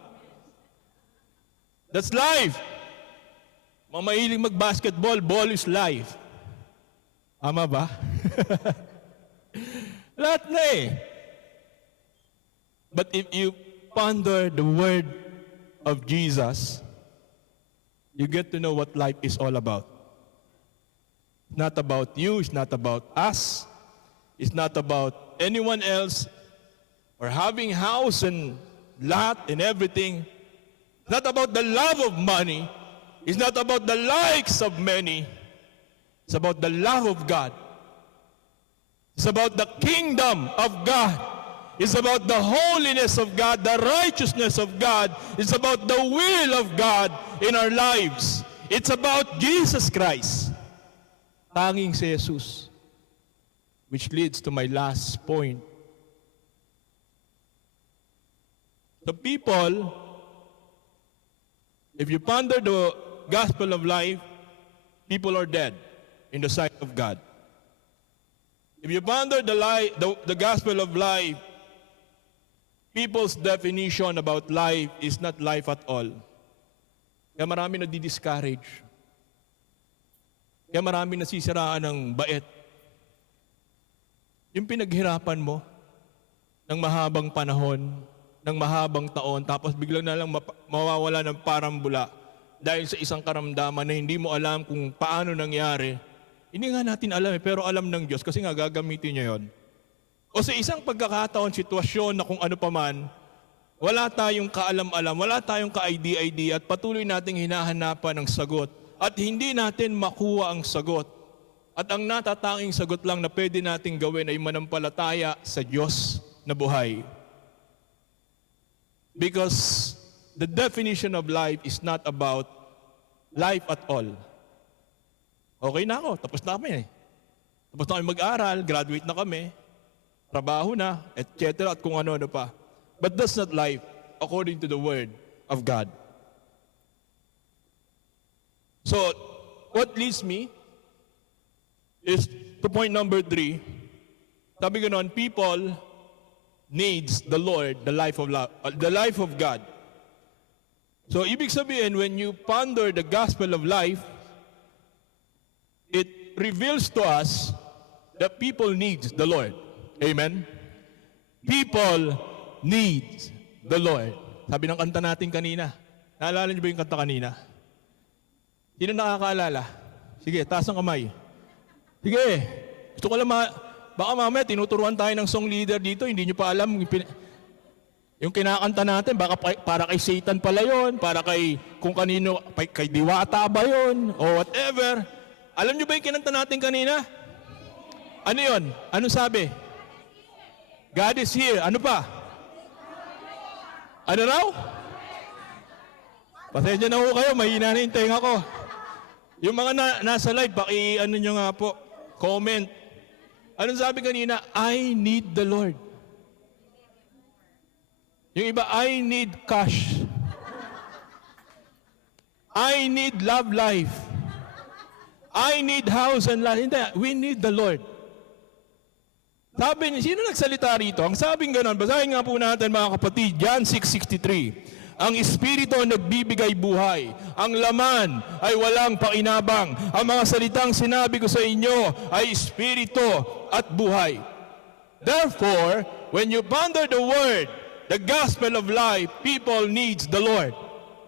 That's life. Mga mahilig mag-basketball, ball is life. Tama ba? Lahat na eh. But if you ponder the word of Jesus, you get to know what life is all about. It's not about you, it's not about us, it's not about anyone else, or having house and lot and everything. It's not about the love of money. It's not about the likes of many. It's about the love of God. It's about the kingdom of God. It's about the holiness of God, the righteousness of God. It's about the will of God in our lives. It's about Jesus Christ. Tanging si Jesus. Which leads to my last point. The people, if you ponder the gospel of life, people are dead in the sight of God. If you ponder the gospel of life, people's definition about life is not life at all. Kaya marami nadi-discourage. Kaya marami nasisiraan ng bait. Yung pinaghirapan mo ng mahabang panahon, ng mahabang taon, tapos biglang na lang mawawala ng parambula dahil sa isang karamdaman na hindi mo alam kung paano nangyari. Hindi nga natin alam pero alam ng Diyos kasi nga gagamitin niya yon. O sa isang pagkakataon, sitwasyon na kung ano paman, wala tayong kaalam-alam, wala tayong ka-ID-ID at patuloy nating hinahanapan ng sagot at hindi natin makuha ang sagot. At ang natatanging sagot lang na pwede nating gawin ay manampalataya sa Diyos na buhay. Because the definition of life is not about life at all. Okay na ako, tapos na kami eh. Tapos na kami mag-aral, graduate na kami, trabaho na, etc. at kung ano-ano pa. But that's not life according to the Word of God. So, what leads me is to point number 3. Sabi ganon, people needs the Lord, the life of God. So, ibig sabihin, when you ponder the gospel of life, it reveals to us that people needs the Lord. Amen? People needs the Lord. Sabi ng kanta natin kanina. Naalala niyo ba yung kanta kanina? Sino nakakaalala? Sige, taas ang kamay. Sige, gusto ko lang baka mamaya tinuturuan tayo ng song leader dito, hindi niyo pa alam yung kinakanta natin, baka para kay Satan pala yun, para kay kung kanino, kay Diwata ba yun, o whatever. Alam niyo ba yung kinanta natin kanina? Ano yun? Ano sabi? God is here. Ano pa? Ano raw? Pasensya na ho kayo, mahina na yung tenga ko. Yung mga nasa live, ano nyo nga po, comment. Anong sabi kanina? I need the Lord. Yung iba, I need cash. I need love life. I need house and land. Hindi, we need the Lord. Sabi niya, sino nagsalita rito? Ang sabing ganon, basahin nga po natin mga kapatid, John 6:63. Ang Espiritu ang nagbibigay buhay. Ang laman ay walang pakinabang. Ang mga salitang sinabi ko sa inyo ay Espiritu at buhay. Therefore, when you ponder the Word, the gospel of life, people needs the Lord.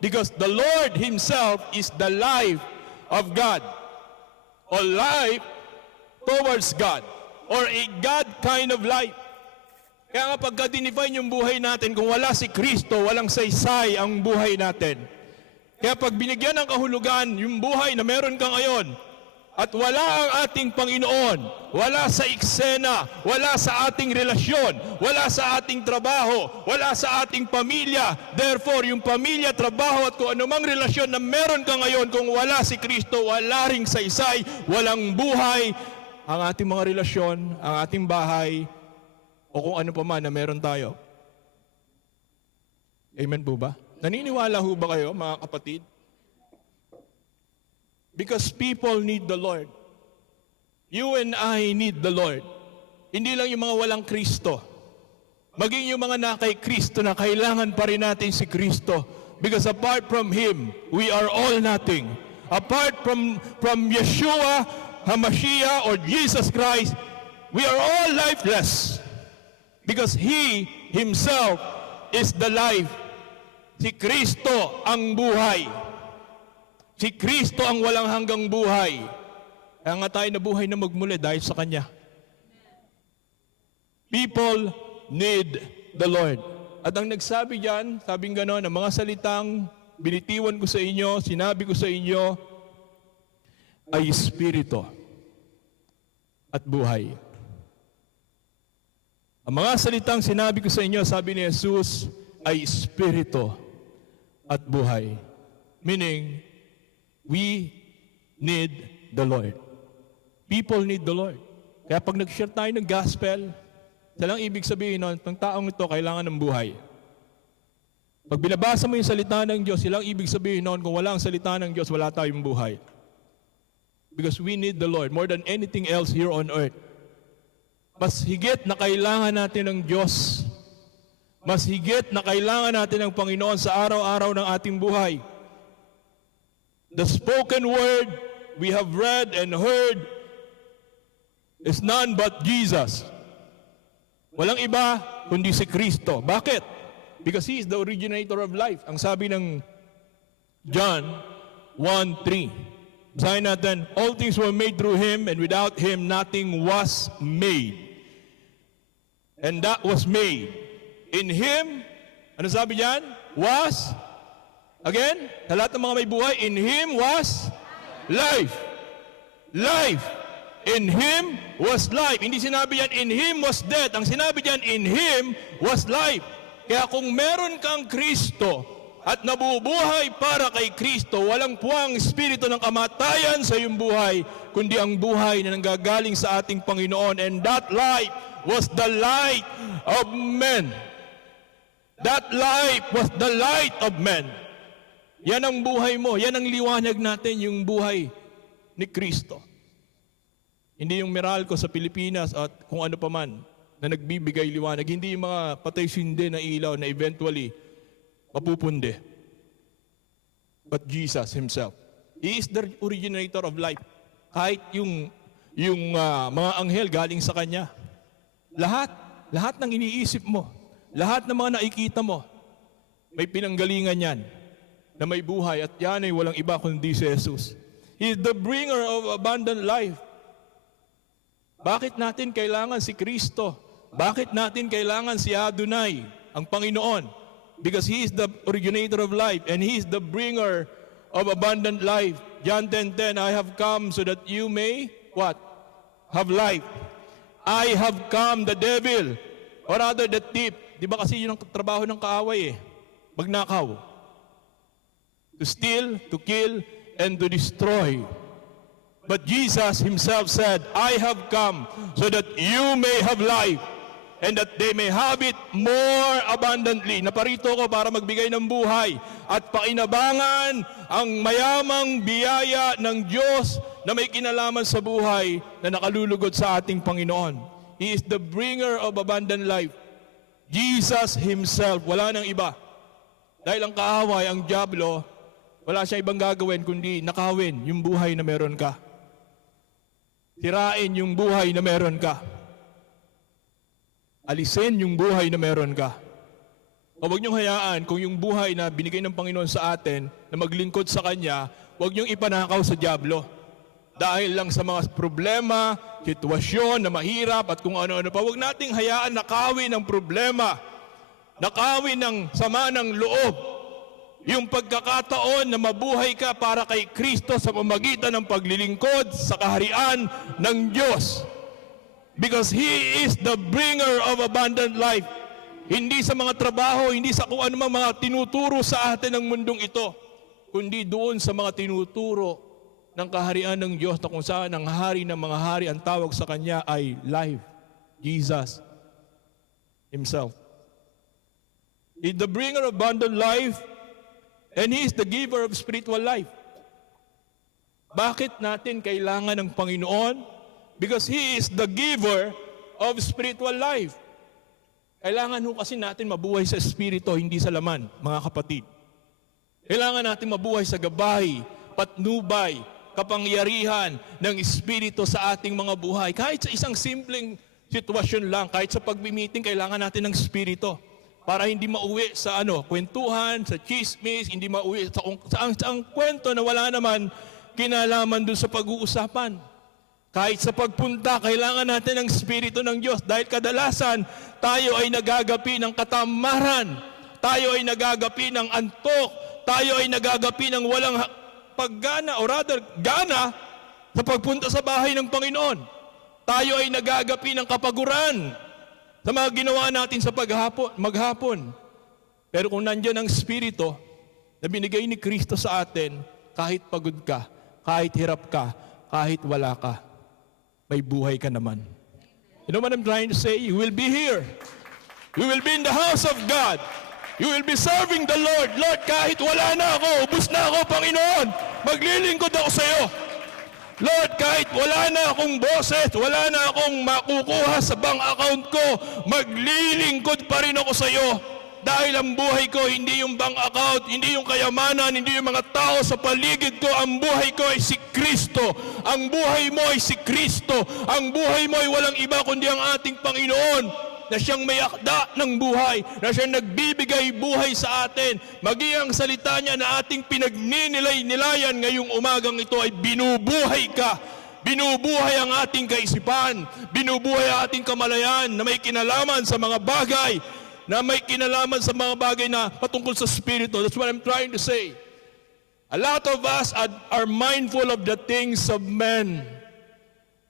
Because the Lord Himself is the life of God. Or life towards God. Or a God kind of life. Kaya nga pagka dinefine yung buhay natin, kung wala si Kristo, walang saysay ang buhay natin. Kaya pag binigyan ng kahulugan yung buhay na meron ka ngayon, at wala ang ating Panginoon, wala sa eksena, wala sa ating relasyon, wala sa ating trabaho, wala sa ating pamilya. Therefore, yung pamilya, trabaho at kung anumang relasyon na meron ka ngayon, kung wala si Kristo, wala ring saysay, walang buhay, ang ating mga relasyon, ang ating bahay, o kung ano pa man na meron tayo. Amen po ba? Naniniwala ho ba kayo, mga kapatid? Because people need the Lord. You and I need the Lord. Hindi lang yung mga walang Kristo. Maging yung mga nakay Kristo na kailangan pa rin natin si Kristo. Because apart from Him, we are all nothing. Apart from Yeshua, HaMashiach, or Jesus Christ, we are all lifeless. Because He Himself is the life. Si Kristo ang buhay. Si Kristo ang walang hanggang buhay. Kaya nga tayo nabuhay na magmuli dahil sa Kanya. People need the Lord. At ang nagsabi diyan, sabing gano'n, ang mga salitang binitiwan ko sa inyo, sinabi ko sa inyo, ay Espiritu at buhay. Ang mga salitang sinabi ko sa inyo, sabi ni Jesus, ay Espiritu at buhay. Meaning, we need the Lord. People need the Lord. Kaya pag nag-share tayo ng gospel, salang ibig sabihin nun, ng taong ito kailangan ng buhay. Pag binabasa mo yung salita ng Diyos, silang ibig sabihin nun, kung wala ang salita ng Diyos, wala tayong buhay. Because we need the Lord more than anything else here on earth. Mas higit na kailangan natin ng Diyos. Mas higit na kailangan natin ng Panginoon sa araw-araw ng ating buhay. The spoken word we have read and heard is none but Jesus. Walang iba kundi si Kristo. Bakit? Because He is the originator of life. Ang sabi ng John 1:3. Basahin natin, all things were made through Him, and without Him nothing was made. And that was made. In Him, ano sabi diyan? Was, again, sa lahat ng mga may buhay, in Him was life. Life. In Him was life. Hindi sinabi diyan, in Him was death. Ang sinabi diyan, in Him was life. Kaya kung meron kang Kristo at nabubuhay para kay Kristo, walang puwang espiritu ng kamatayan sa iyong buhay, kundi ang buhay na nanggagaling sa ating Panginoon. And that life was the light of men. That life was the light of men. Yan ang buhay mo. Yan ang liwanag natin, yung buhay ni Kristo. Hindi yung Meralco sa Pilipinas at kung ano pa man na nagbibigay liwanag. Hindi yung mga patay sindi na ilaw na eventually mapupundi. But Jesus Himself. He is the originator of life. Kahit yung mga anghel galing sa Kanya. Lahat ng iniisip mo, lahat ng mga nakikita mo, may pinanggalingan yan na may buhay at yan ay walang iba kundi si Jesus. He is the bringer of abundant life. Bakit natin kailangan si Kristo? Bakit natin kailangan si Adonai, ang Panginoon? Because He is the originator of life and He is the bringer of abundant life. John 10:10, I have come so that you may, what? Have life. I have come, the devil, or rather the thief. Di ba kasi yun ang trabaho ng kaaway magnakaw. To steal, to kill, and to destroy. But Jesus Himself said, I have come so that you may have life and that they may have it more abundantly. Naparito ko para magbigay ng buhay at painabangan ang mayamang biyaya ng Diyos na may kinalaman sa buhay na nakalulugod sa ating Panginoon. He is the bringer of abundant life. Jesus Himself, wala nang iba. Dahil ang kaaway, ang dyablo, wala siya ibang gagawin kundi nakawin yung buhay na meron ka. Sirain yung buhay na meron ka. Alisin yung buhay na meron ka. O huwag niyong hayaan kung yung buhay na binigay ng Panginoon sa atin na maglingkod sa Kanya, huwag niyong ipanakaw sa dyablo. Dahil lang sa mga problema, sitwasyon na mahirap at kung ano-ano pa, huwag nating hayaan nakawin ang problema, nakawin ng sama ng loob, yung pagkakataon na mabuhay ka para kay Kristo sa pamamagitan ng paglilingkod sa kaharian ng Diyos. Because He is the bringer of abundant life. Hindi sa mga trabaho, hindi sa kung anumang mga tinuturo sa atin ng mundong ito, kundi doon sa mga tinuturo ng kaharian ng Diyos na kung saan ang hari ng mga hari, ang tawag sa Kanya ay life. Jesus Himself. He is the bringer of abundant life and He is the giver of spiritual life. Bakit natin kailangan ng Panginoon? Because He is the giver of spiritual life. Kailangan ho kasi natin mabuhay sa espiritu, hindi sa laman, mga kapatid. Kailangan natin mabuhay sa gabay, patnubay, kapangyarihan ng espiritu sa ating mga buhay. Kahit sa isang simpleng sitwasyon lang, kahit sa pag-meeting, kailangan natin ng espiritu para hindi mauwi sa kwentuhan, sa chismis, hindi mauwi sa ang kwento na wala naman kinalaman dun sa pag-uusapan. Kahit sa pagpunta, kailangan natin ng Espiritu ng Diyos dahil kadalasan tayo ay nagagapi ng katamaran, tayo ay nagagapi ng antok, tayo ay nagagapi ng walang paggana o rather gana sa pagpunta sa bahay ng Panginoon. Tayo ay nagagapi ng kapaguran sa mga ginawa natin sa maghapon. Pero kung nandiyan ang Espiritu na binigay ni Kristo sa atin, kahit pagod ka, kahit hirap ka, kahit wala ka, may buhay ka naman. You know what I'm trying to say? You will be here. You will be in the house of God. You will be serving the Lord. Lord, kahit wala na ako, ubus na ako, Panginoon, maglilingkod ako sa iyo. Lord, kahit wala na akong boses, wala na akong makukuha sa bank account ko, maglilingkod pa rin ako sa iyo. Dahil ang buhay ko, hindi yung bank account, hindi yung kayamanan, hindi yung mga tao sa paligid ko. Ang buhay ko ay si Kristo. Ang buhay mo ay si Kristo. Ang buhay mo ay walang iba kundi ang ating Panginoon na siyang may akda ng buhay, na siyang nagbibigay buhay sa atin. Maging ang salita niya na ating pinagninilay-nilayan ngayong umagang ito ay binubuhay ka. Binubuhay ang ating kaisipan. Binubuhay ang ating kamalayan na may kinalaman sa mga bagay, na may kinalaman sa mga bagay na patungkol sa Espiritu. That's what I'm trying to say. A lot of us are mindful of the things of men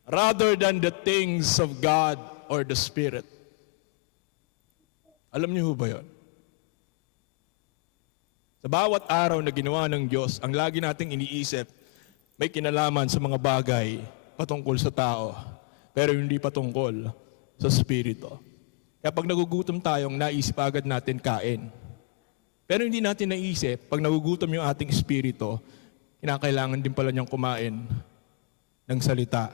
rather than the things of God or the Spirit. Alam niyo ba yun? Sa bawat araw na ginawa ng Diyos, ang lagi nating iniisip, may kinalaman sa mga bagay patungkol sa tao, pero hindi patungkol sa Espiritu. Kaya pag nagugutom tayo, ang naisip agad natin kain. Pero hindi natin naisip, pag nagugutom yung ating espiritu, kinakailangan din pala niyang kumain ng salita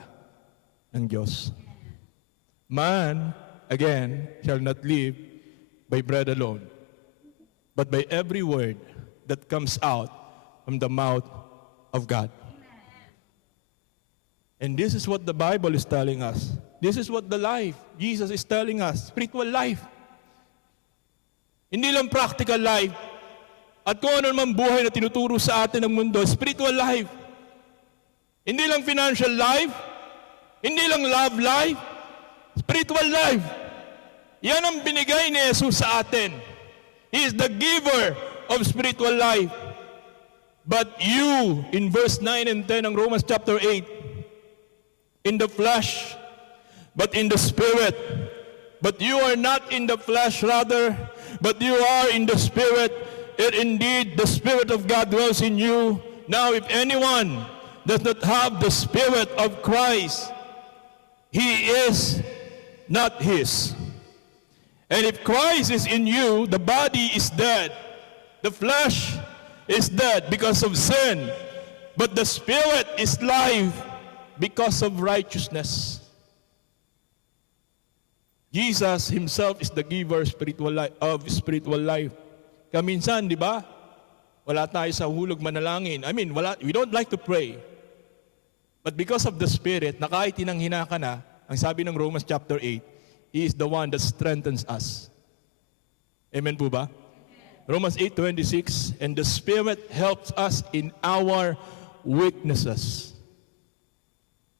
ng Diyos. Man, again, shall not live by bread alone, but by every word that comes out from the mouth of God. And this is what the Bible is telling us. This is what the life, Jesus is telling us, spiritual life. Hindi lang practical life. At kung ano naman buhay na tinuturo sa atin ng mundo, spiritual life. Hindi lang financial life, hindi lang love life, spiritual life. Yan ang binigay ni Jesus sa atin. He is the giver of spiritual life. But you, in verse 9 and 10 ng Romans chapter 8, in the flesh, but in the spirit. But you are not in the flesh, rather, but you are in the spirit. And indeed, the Spirit of God dwells in you. Now, if anyone does not have the Spirit of Christ, he is not his. And if Christ is in you, the body is dead. The flesh is dead because of sin. But the Spirit is life because of righteousness. Jesus himself is the giver of spiritual life. Kaminsan, di ba? Wala tayo sa hulog manalangin. We don't like to pray. But because of the Spirit, na kahit tinanghina ka na, ang sabi ng Romans chapter 8, He is the one that strengthens us. Amen po ba? Romans 8:26, and the Spirit helps us in our weaknesses.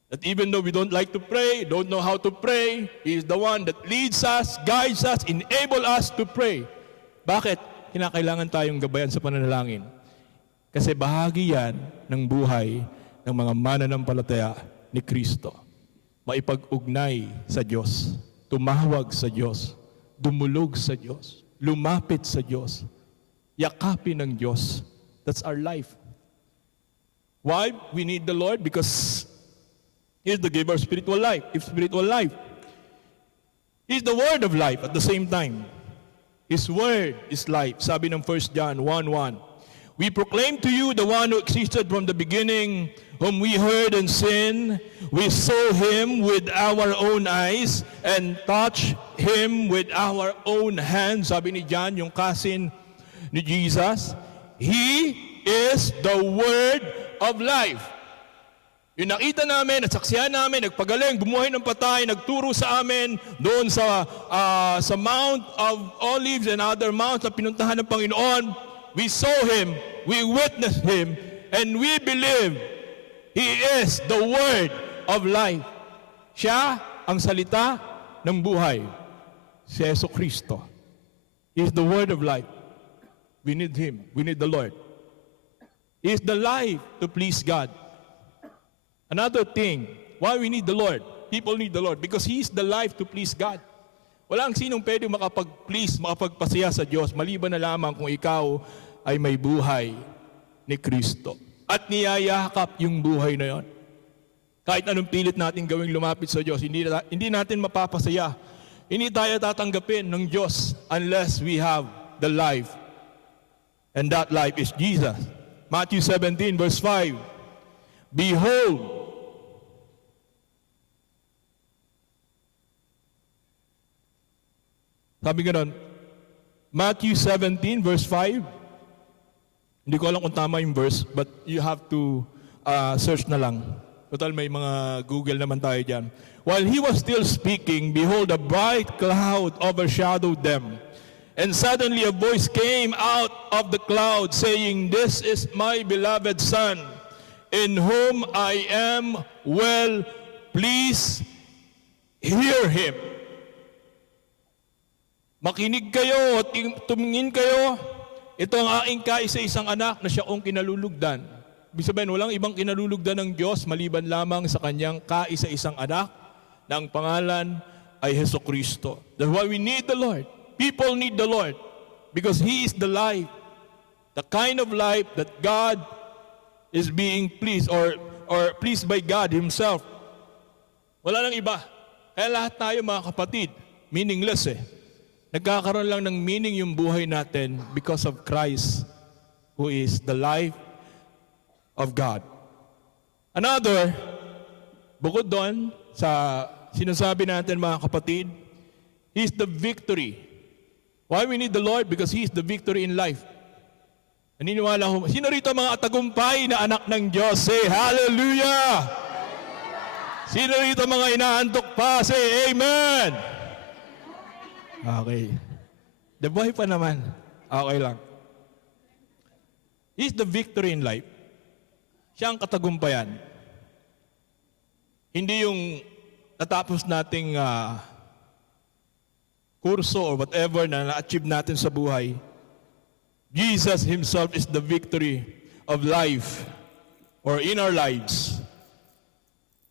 That even though we don't like to pray, don't know how to pray, He is the one that leads us, guides us, enable us to pray. Bakit? Kinakailangan tayong gabayan sa pananalangin. Kasi bahagi yan ng buhay ng mga mananampalataya ni Kristo. Maipag-ugnay sa Diyos, tumawag sa Diyos, dumulog sa Diyos, lumapit sa Diyos, yakapin ng Diyos. That's our life. Why? We need the Lord because He is the giver of spiritual life. If spiritual life, He is the word of life at the same time. His word is life. Sabi ng 1 John 1:1. We proclaim to you the one who existed from the beginning, whom we heard and seen. We saw him with our own eyes and touched him with our own hands. Sabi ni John, yung cousin ni Jesus, He is the word of life. Yung nakita namin at saksihan namin, nagpagaling, bumuhay ng patay, nagturo sa amin doon sa Mount of Olives and other mounts na pinuntahan ng Panginoon. We saw Him, we witnessed Him, and we believe He is the Word of life. Siya ang salita ng buhay. Si Yesu Kristo. He is the Word of life. We need Him. We need the Lord. He is the life to please God. Another thing, why we need the Lord. People need the Lord because He is the life to please God. Walang sinong pwede makapag-please, makapagpasaya sa Diyos, maliban na lamang kung ikaw ay may buhay ni Kristo. At niyayakap yung buhay na yon. Kahit anong pilit natin gawing lumapit sa Diyos, hindi natin mapapasaya. Hindi tayo tatanggapin ng Diyos unless we have the life. And that life is Jesus. Matthew 17 verse 5. Behold, sabi gano'n, Matthew 17 verse 5. Hindi ko alam kung tama yung verse, but you have to search na lang. Total may mga Google naman tayo dyan. While he was still speaking, behold, a bright cloud overshadowed them. And suddenly a voice came out of the cloud saying, This is my beloved Son, in whom I am well pleased. Hear Him. Makinig kayo at tumingin kayo. Ito ang aking kaisa-isang anak na siya kong kinalulugdan. Ibig sabihin, walang ibang kinalulugdan ng Diyos maliban lamang sa kanyang kaisa-isang anak na ang pangalan ay Hesus Kristo. That's why we need the Lord. People need the Lord because He is the life. The kind of life that God is being pleased or pleased by God Himself. Wala nang iba. Kaya lahat tayo mga kapatid, meaningless eh. Nagkakaroon lang ng meaning yung buhay natin because of Christ, who is the life of God. Another, bukod doon, sa sinasabi natin mga kapatid, He is the victory. Why we need the Lord? Because He is the victory in life. Naniniwala ko. Sino rito mga tagumpay na anak ng Diyos? Say hallelujah! Sino rito mga inaantok pa? Say amen! Okay. The boy pa naman. Okay lang. He is the victory in life. Siya ang katagumpayan. Hindi yung natapos nating kurso or whatever na na-achieve natin sa buhay. Jesus Himself is the victory of life or in our lives.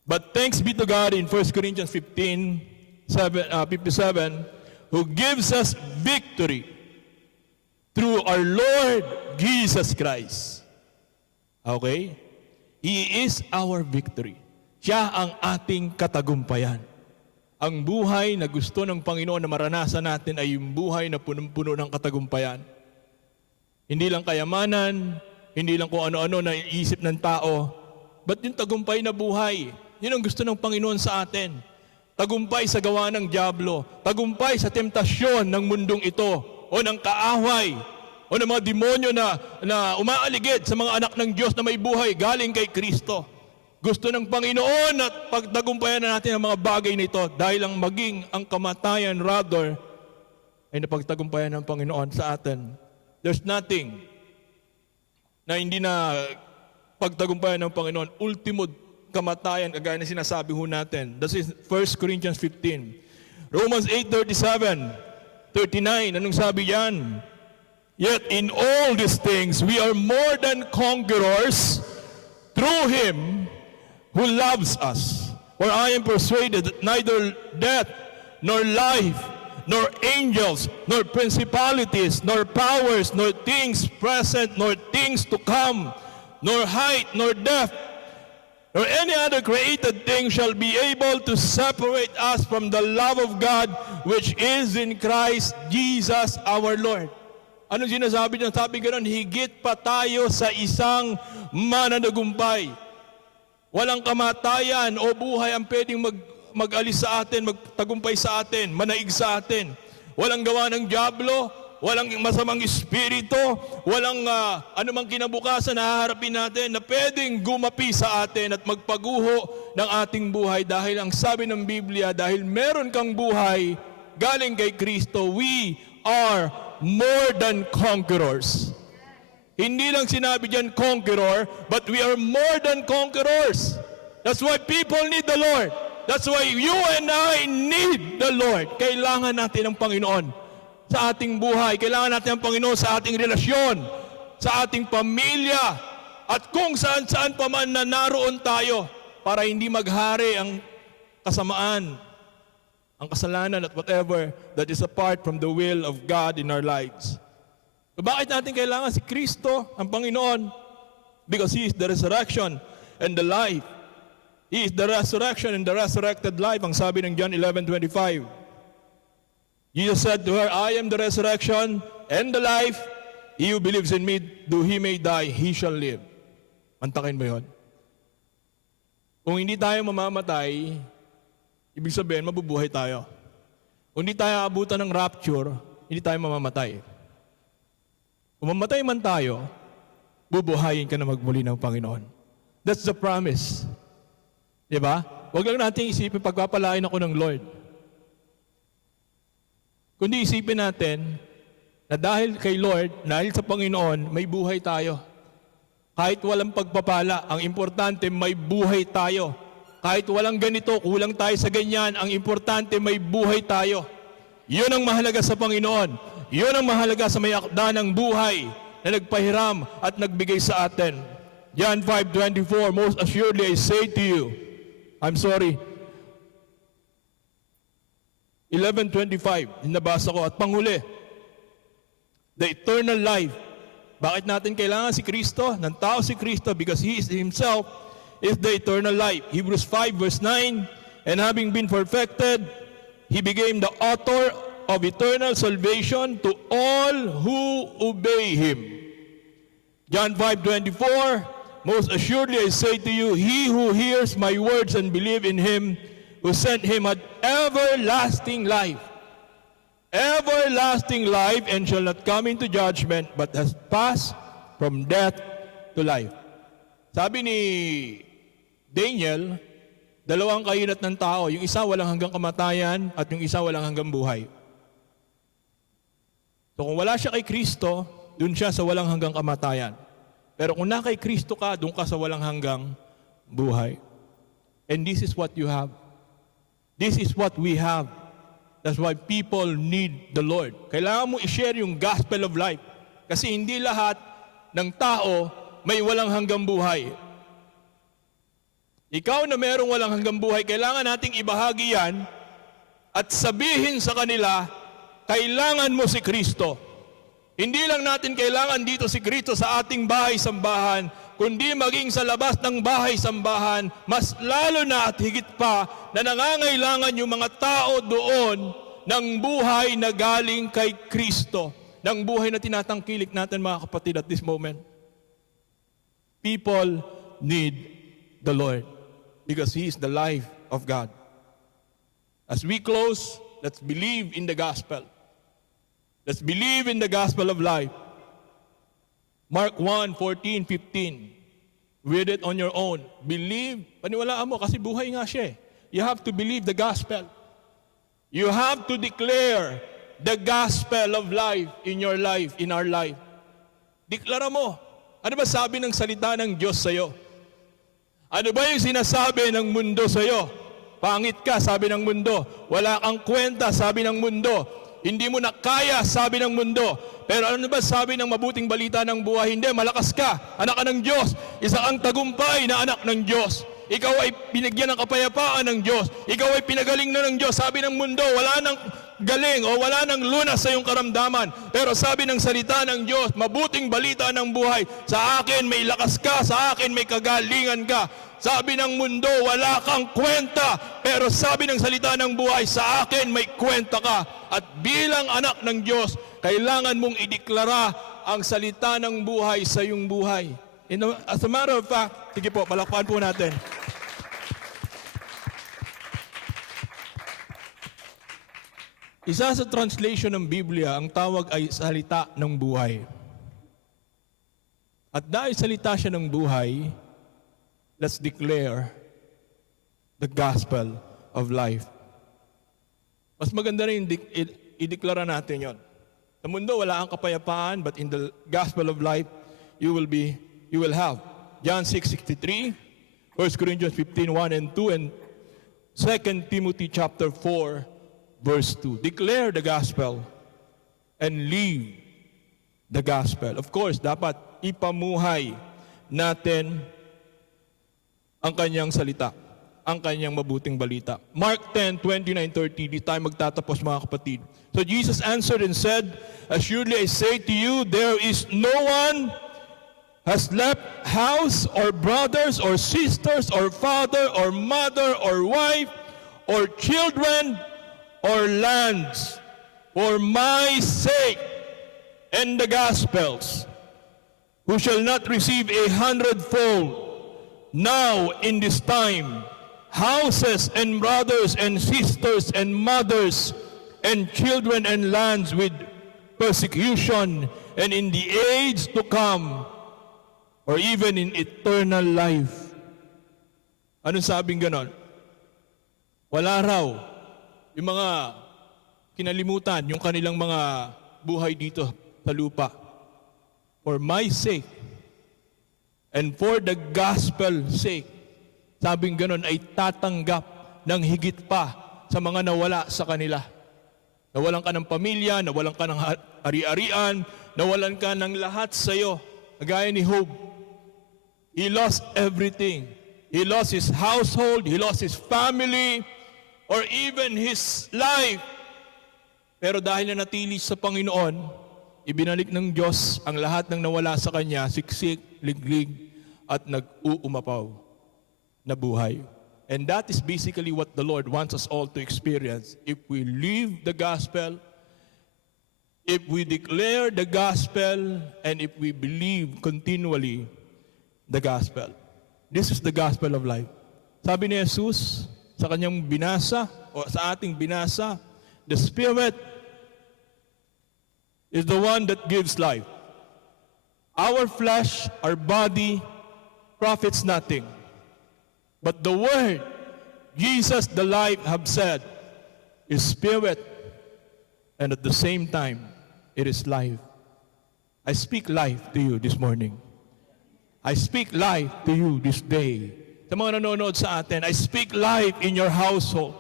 But thanks be to God in 1 Corinthians 57, who gives us victory through our Lord Jesus Christ. Okay? He is our victory. Siya ang ating katagumpayan. Ang buhay na gusto ng Panginoon na maranasan natin ay yung buhay na punong-puno ng katagumpayan. Hindi lang kayamanan, hindi lang kung ano-ano na iisip ng tao, but yung tagumpay na buhay, yun ang gusto ng Panginoon sa atin. Tagumpay sa gawa ng dyablo, tagumpay sa temptasyon ng mundong ito, o ng kaaway, o ng mga demonyo na umaaligid sa mga anak ng Diyos na may buhay galing kay Kristo. Gusto ng Panginoon at pagtagumpayan na natin ang mga bagay na ito dahil ang maging ang kamatayan rather ay napagtagumpayan ng Panginoon sa atin. There's nothing na hindi na pagtagumpayan ng Panginoon. Ultimo kamatayan, kagaya na sinasabi ho natin. This is 1 Corinthians 15. Romans 8:37, 39, anong sabi yan? Yet in all these things we are more than conquerors through Him who loves us. For I am persuaded that neither death, nor life, nor angels, nor principalities, nor powers, nor things present, nor things to come, nor height, nor depth, nor any other created thing shall be able to separate us from the love of God which is in Christ Jesus our Lord. Anong sinasabi niya? Sabi ganoon, higit pa tayo sa isang mananagumpay. Walang kamatayan o buhay ang pwedeng mag-alis sa atin, magtagumpay sa atin, manaig sa atin. Walang gawa ng dyablo, walang masamang espiritu, walang anumang kinabukasan na haharapin natin na pwedeng gumapi sa atin at magpaguho ng ating buhay. Dahil ang sabi ng Biblia, dahil meron kang buhay galing kay Kristo, we are more than conquerors. Hindi lang sinabi dyan conqueror, but we are more than conquerors. That's why people need the Lord. That's why you and I need the Lord. Kailangan natin ang Panginoon sa ating buhay. Kailangan natin ang Panginoon sa ating relasyon, sa ating pamilya, at kung saan-saan pa man na naroon tayo para hindi maghari ang kasamaan, ang kasalanan at whatever that is apart from the will of God in our lives. So bakit natin kailangan si Kristo, ang Panginoon? Because He is the resurrection and the life. He is the resurrection and the resurrected life. Ang sabi ng John 11:25. Jesus said to her, I am the resurrection and the life. He who believes in me, though he may die, he shall live. Mantakin mo yun. Kung hindi tayo mamamatay, ibig sabihin, mabubuhay tayo. Kung hindi tayo abutan ng rapture, hindi tayo mamamatay. Kung mamatay man tayo, bubuhayin ka na magmuli ng Panginoon. That's the promise. Diba? Huwag lang natin isipin, pagpapalain ako ng Lord. Kundi isipin natin na dahil kay Lord, dahil sa Panginoon, may buhay tayo. Kahit walang pagpapala, ang importante may buhay tayo. Kahit walang ganito, kulang tayo sa ganyan, ang importante may buhay tayo. Yun ang mahalaga sa Panginoon. Yun ang mahalaga sa may akda ng buhay na nagpahiram at nagbigay sa atin. John 5:24, most assuredly I say to you, I'm sorry, 11:25, nabasa ko, at panghuli, the eternal life. Bakit natin kailangan si Kristo? Ng tao si Kristo because He is Himself is the eternal life. Hebrews 5:9, and having been perfected, He became the author of eternal salvation to all who obey Him. John 5:24, most assuredly I say to you, he who hears my words and believe in Him who sent him had everlasting life. Everlasting life, and shall not come into judgment, but has passed from death to life. Sabi ni Daniel, dalawang kahinat ng tao, yung isa walang hanggang kamatayan at yung isa walang hanggang buhay. So kung wala siya kay Kristo, dun siya sa walang hanggang kamatayan. Pero kung na kay Kristo ka, dun ka sa walang hanggang buhay. And this is what you have. This is what we have. That's why people need the Lord. Kailangan mo i-share yung gospel of life. Kasi hindi lahat ng tao may walang hanggang buhay. Ikaw na merong walang hanggang buhay, kailangan nating ibahagi yan at sabihin sa kanila, kailangan mo si Kristo. Hindi lang natin kailangan dito si Kristo sa ating bahay-sambahan, kundi maging sa labas ng bahay-sambahan, mas lalo na at higit pa na nangangailangan yung mga tao doon ng buhay na galing kay Kristo, ng buhay na tinatangkilik natin mga kapatid at this moment. People need the Lord because He is the life of God. As we close, let's believe in the gospel. Let's believe in the gospel of life. Mark 1:14-15. Read it on your own. Believe, paniwalaan mo kasi buhay nga siya. You have to believe the gospel. You have to declare the gospel of life in your life, in our life. Deklara mo. Ano ba sabi ng salita ng Diyos sa'yo? Ano ba yung sinasabi ng mundo sa'yo? Pangit ka, sabi ng mundo. Wala kang kwenta, sabi ng mundo. Hindi mo na kaya, sabi ng mundo. Pero ano ba sabi ng mabuting balita ng buhay? Hindi, malakas ka, anak ka ng Diyos. Isa kang tagumpay na anak ng Diyos. Ikaw ay binigyan ng kapayapaan ng Diyos. Ikaw ay pinagaling na ng Diyos. Sabi ng mundo, wala nang galing o wala nang lunas sa iyong karamdaman. Pero sabi ng salita ng Diyos, mabuting balita ng buhay. Sa akin may lakas ka, sa akin may kagalingan ka. Sabi ng mundo, wala kang kwenta. Pero sabi ng salita ng buhay, sa akin may kwenta ka. At bilang anak ng Diyos, kailangan mong ideklara ang salita ng buhay sa iyong buhay. As a matter of fact, sige po, palakpakan po natin. Isa sa translation ng Biblia, ang tawag ay salita ng buhay. At dahil salita siya ng buhay, let's declare the gospel of life. Mas maganda rin i-deklara natin yon. Sa mundo, wala ang kapayapaan, but in the gospel of life, you will have. John 6:63, 1 Corinthians 15:1 and 2, and 2 Timothy chapter 4, verse 2. Declare the gospel and live the gospel. Of course, dapat ipamuhay natin ang kanyang salita, ang kanyang mabuting balita. Mark 10:29-30, di tayo magtatapos mga kapatid. So Jesus answered and said, assuredly I say to you, there is no one has left house or brothers or sisters or father or mother or wife or children or lands for my sake and the gospels, who shall not receive 100-fold now in this time, houses and brothers and sisters and mothers and children and lands with persecution, and in the age to come, or even in eternal life. Anong sabing ganon? Wala raw yung mga kinalimutan, yung kanilang mga buhay dito sa lupa. For my sake, and for the gospel sake, sabing ganon ay tatanggap ng higit pa sa mga nawala sa kanila. Nawalan ka ng pamilya, nawalan ka ng ari-arian, nawalan ka ng lahat sa iyo. Gaya ni Job. He lost everything. He lost his household, he lost his family, or even his life. Pero dahil nanatili sa Panginoon, ibinalik ng Diyos ang lahat ng nawala sa kanya, siksik, liglig, at nag-uumapaw na buhay. And that is basically what the Lord wants us all to experience. If we live the gospel, if we declare the gospel, and if we believe continually the gospel. This is the gospel of life. Sabi ni Jesus, sa kanyang binasa o sa ating binasa, the Spirit is the one that gives life. Our flesh, our body, profits nothing. But the Word, Jesus the life, have said, is Spirit, and at the same time, it is life. I speak life to you this morning. I speak life to you this day. Sa mga nanonood sa atin, I speak life in your household.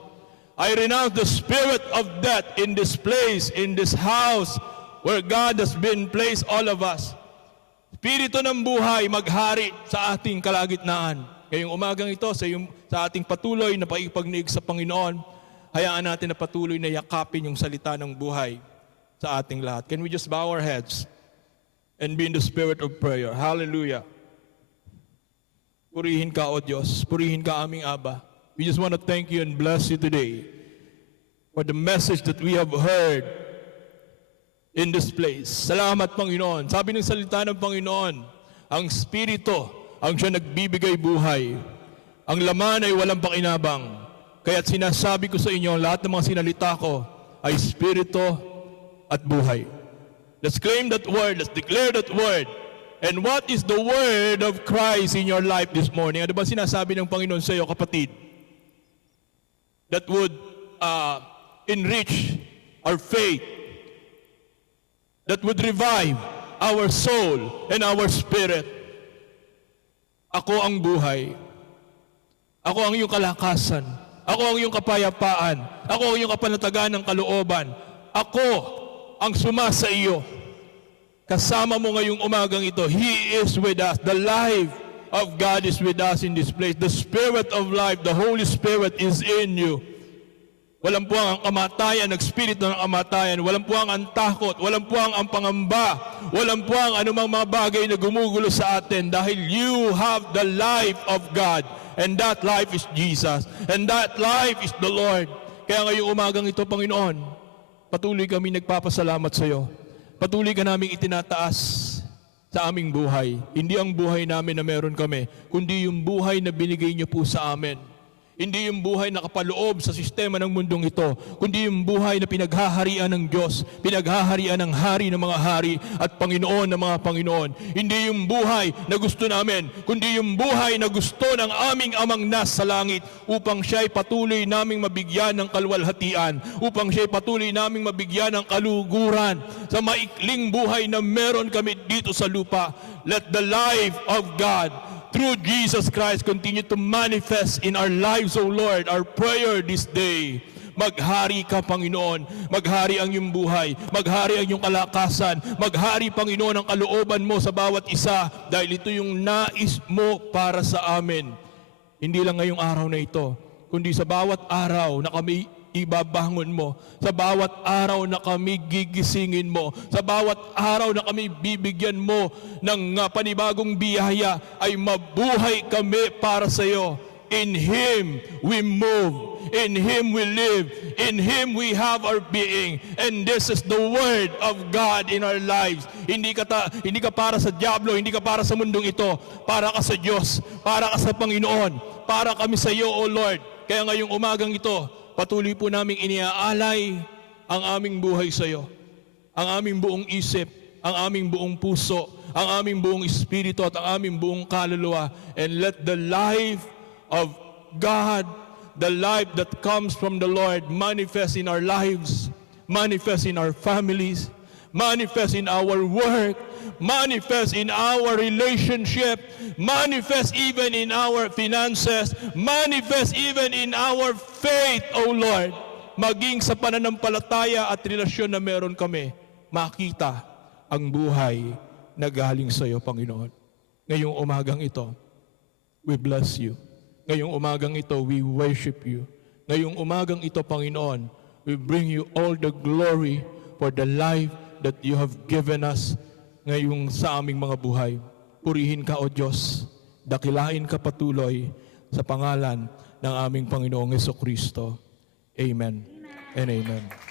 I renounce the spirit of death in this place, in this house, where God has been placed all of us. Espiritu ng buhay, maghari sa ating kalagitnaan. Ngayong umagang ito, sa ating patuloy na pakikipagniig sa Panginoon, hayaan natin na patuloy na yakapin yung salita ng buhay sa ating lahat. Can we just bow our heads and be in the spirit of prayer? Hallelujah. Purihin ka, O Diyos. Purihin ka, aming Aba. We just want to thank you and bless you today for the message that we have heard in this place. Salamat, Panginoon. Sabi ng salita ng Panginoon, ang Espiritu ang siya nagbibigay buhay. Ang laman ay walang pakinabang. Kaya't sinasabi ko sa inyo, lahat ng mga sinalita ko ay Espiritu at buhay. Let's claim that word. Let's declare that word. And what is the word of Christ in your life this morning? Ano ba sinasabi ng Panginoon sa iyo, kapatid? That would enrich our faith. That would revive our soul and our spirit. Ako ang buhay. Ako ang iyong kalakasan. Ako ang iyong kapayapaan. Ako ang iyong kapanatagan ng kalooban. Ako ang suma sa iyo. Kasama mo ngayong umagang ito. He is with us. The life of God is with us in this place. The Spirit of life, the Holy Spirit is in you. Walang puwang ang kamatayan, nag-spirit ng kamatayan. Walang puwang ang takot. Walang puwang ang pangamba. Walang puwang anumang mga bagay na gumugulo sa atin dahil you have the life of God. And that life is Jesus. And that life is the Lord. Kaya ngayong umagang ito, Panginoon, patuloy kami nagpapasalamat sa iyo. Patuloy ka naming itinataas sa aming buhay. Hindi ang buhay namin na meron kami, kundi yung buhay na binigay niyo po sa amin. Hindi yung buhay na kapaloob sa sistema ng mundong ito, kundi yung buhay na pinaghaharian ng Diyos, pinaghaharian ng hari ng mga hari at Panginoon ng mga Panginoon. Hindi yung buhay na gusto namin, kundi yung buhay na gusto ng aming amang nasa langit upang siya'y patuloy naming mabigyan ng kalwalhatian, upang siya'y patuloy naming mabigyan ng kaluguran sa maikling buhay na meron kami dito sa lupa. Let the life of God through Jesus Christ continue to manifest in our lives, O Lord. Our prayer this day, maghari ka, Panginoon. Maghari ang iyong buhay. Maghari ang iyong kalakasan. Maghari, Panginoon, ang kalooban mo sa bawat isa dahil ito yung nais mo para sa amin. Hindi lang ngayong araw na ito, kundi sa bawat araw na kami ibabangon mo, sa bawat araw na kami gigisingin mo, sa bawat araw na kami bibigyan mo ng panibagong biyaya, ay mabuhay kami para sa iyo. In Him we move, in Him we live, in Him we have our being, and this is the Word of God in our lives. Hindi ka para sa diablo, hindi ka para sa mundong ito, para ka sa Diyos, para ka sa Panginoon, para kami sa iyo, O Lord. Kaya ngayong umagang ito, patuloy po naming iniaalay ang aming buhay sa iyo, ang aming buong isip, ang aming buong puso, ang aming buong espiritu at ang aming buong kaluluwa. And let the life of God, the life that comes from the Lord, manifest in our lives, manifest in our families, manifest in our work, manifest in our relationship, manifest even in our finances, manifest even in our faith, O Lord. Maging sa pananampalataya at relasyon na meron kami, makita ang buhay na galing sa iyo, Panginoon. Ngayong umagang ito, we bless you. Ngayong umagang ito, we worship you. Ngayong umagang ito, Panginoon, we bring you all the glory for the life that you have given us ngayong sa aming mga buhay. Purihin ka, O Diyos. Dakilain ka patuloy sa pangalan ng aming Panginoong Jesucristo. Amen and amen.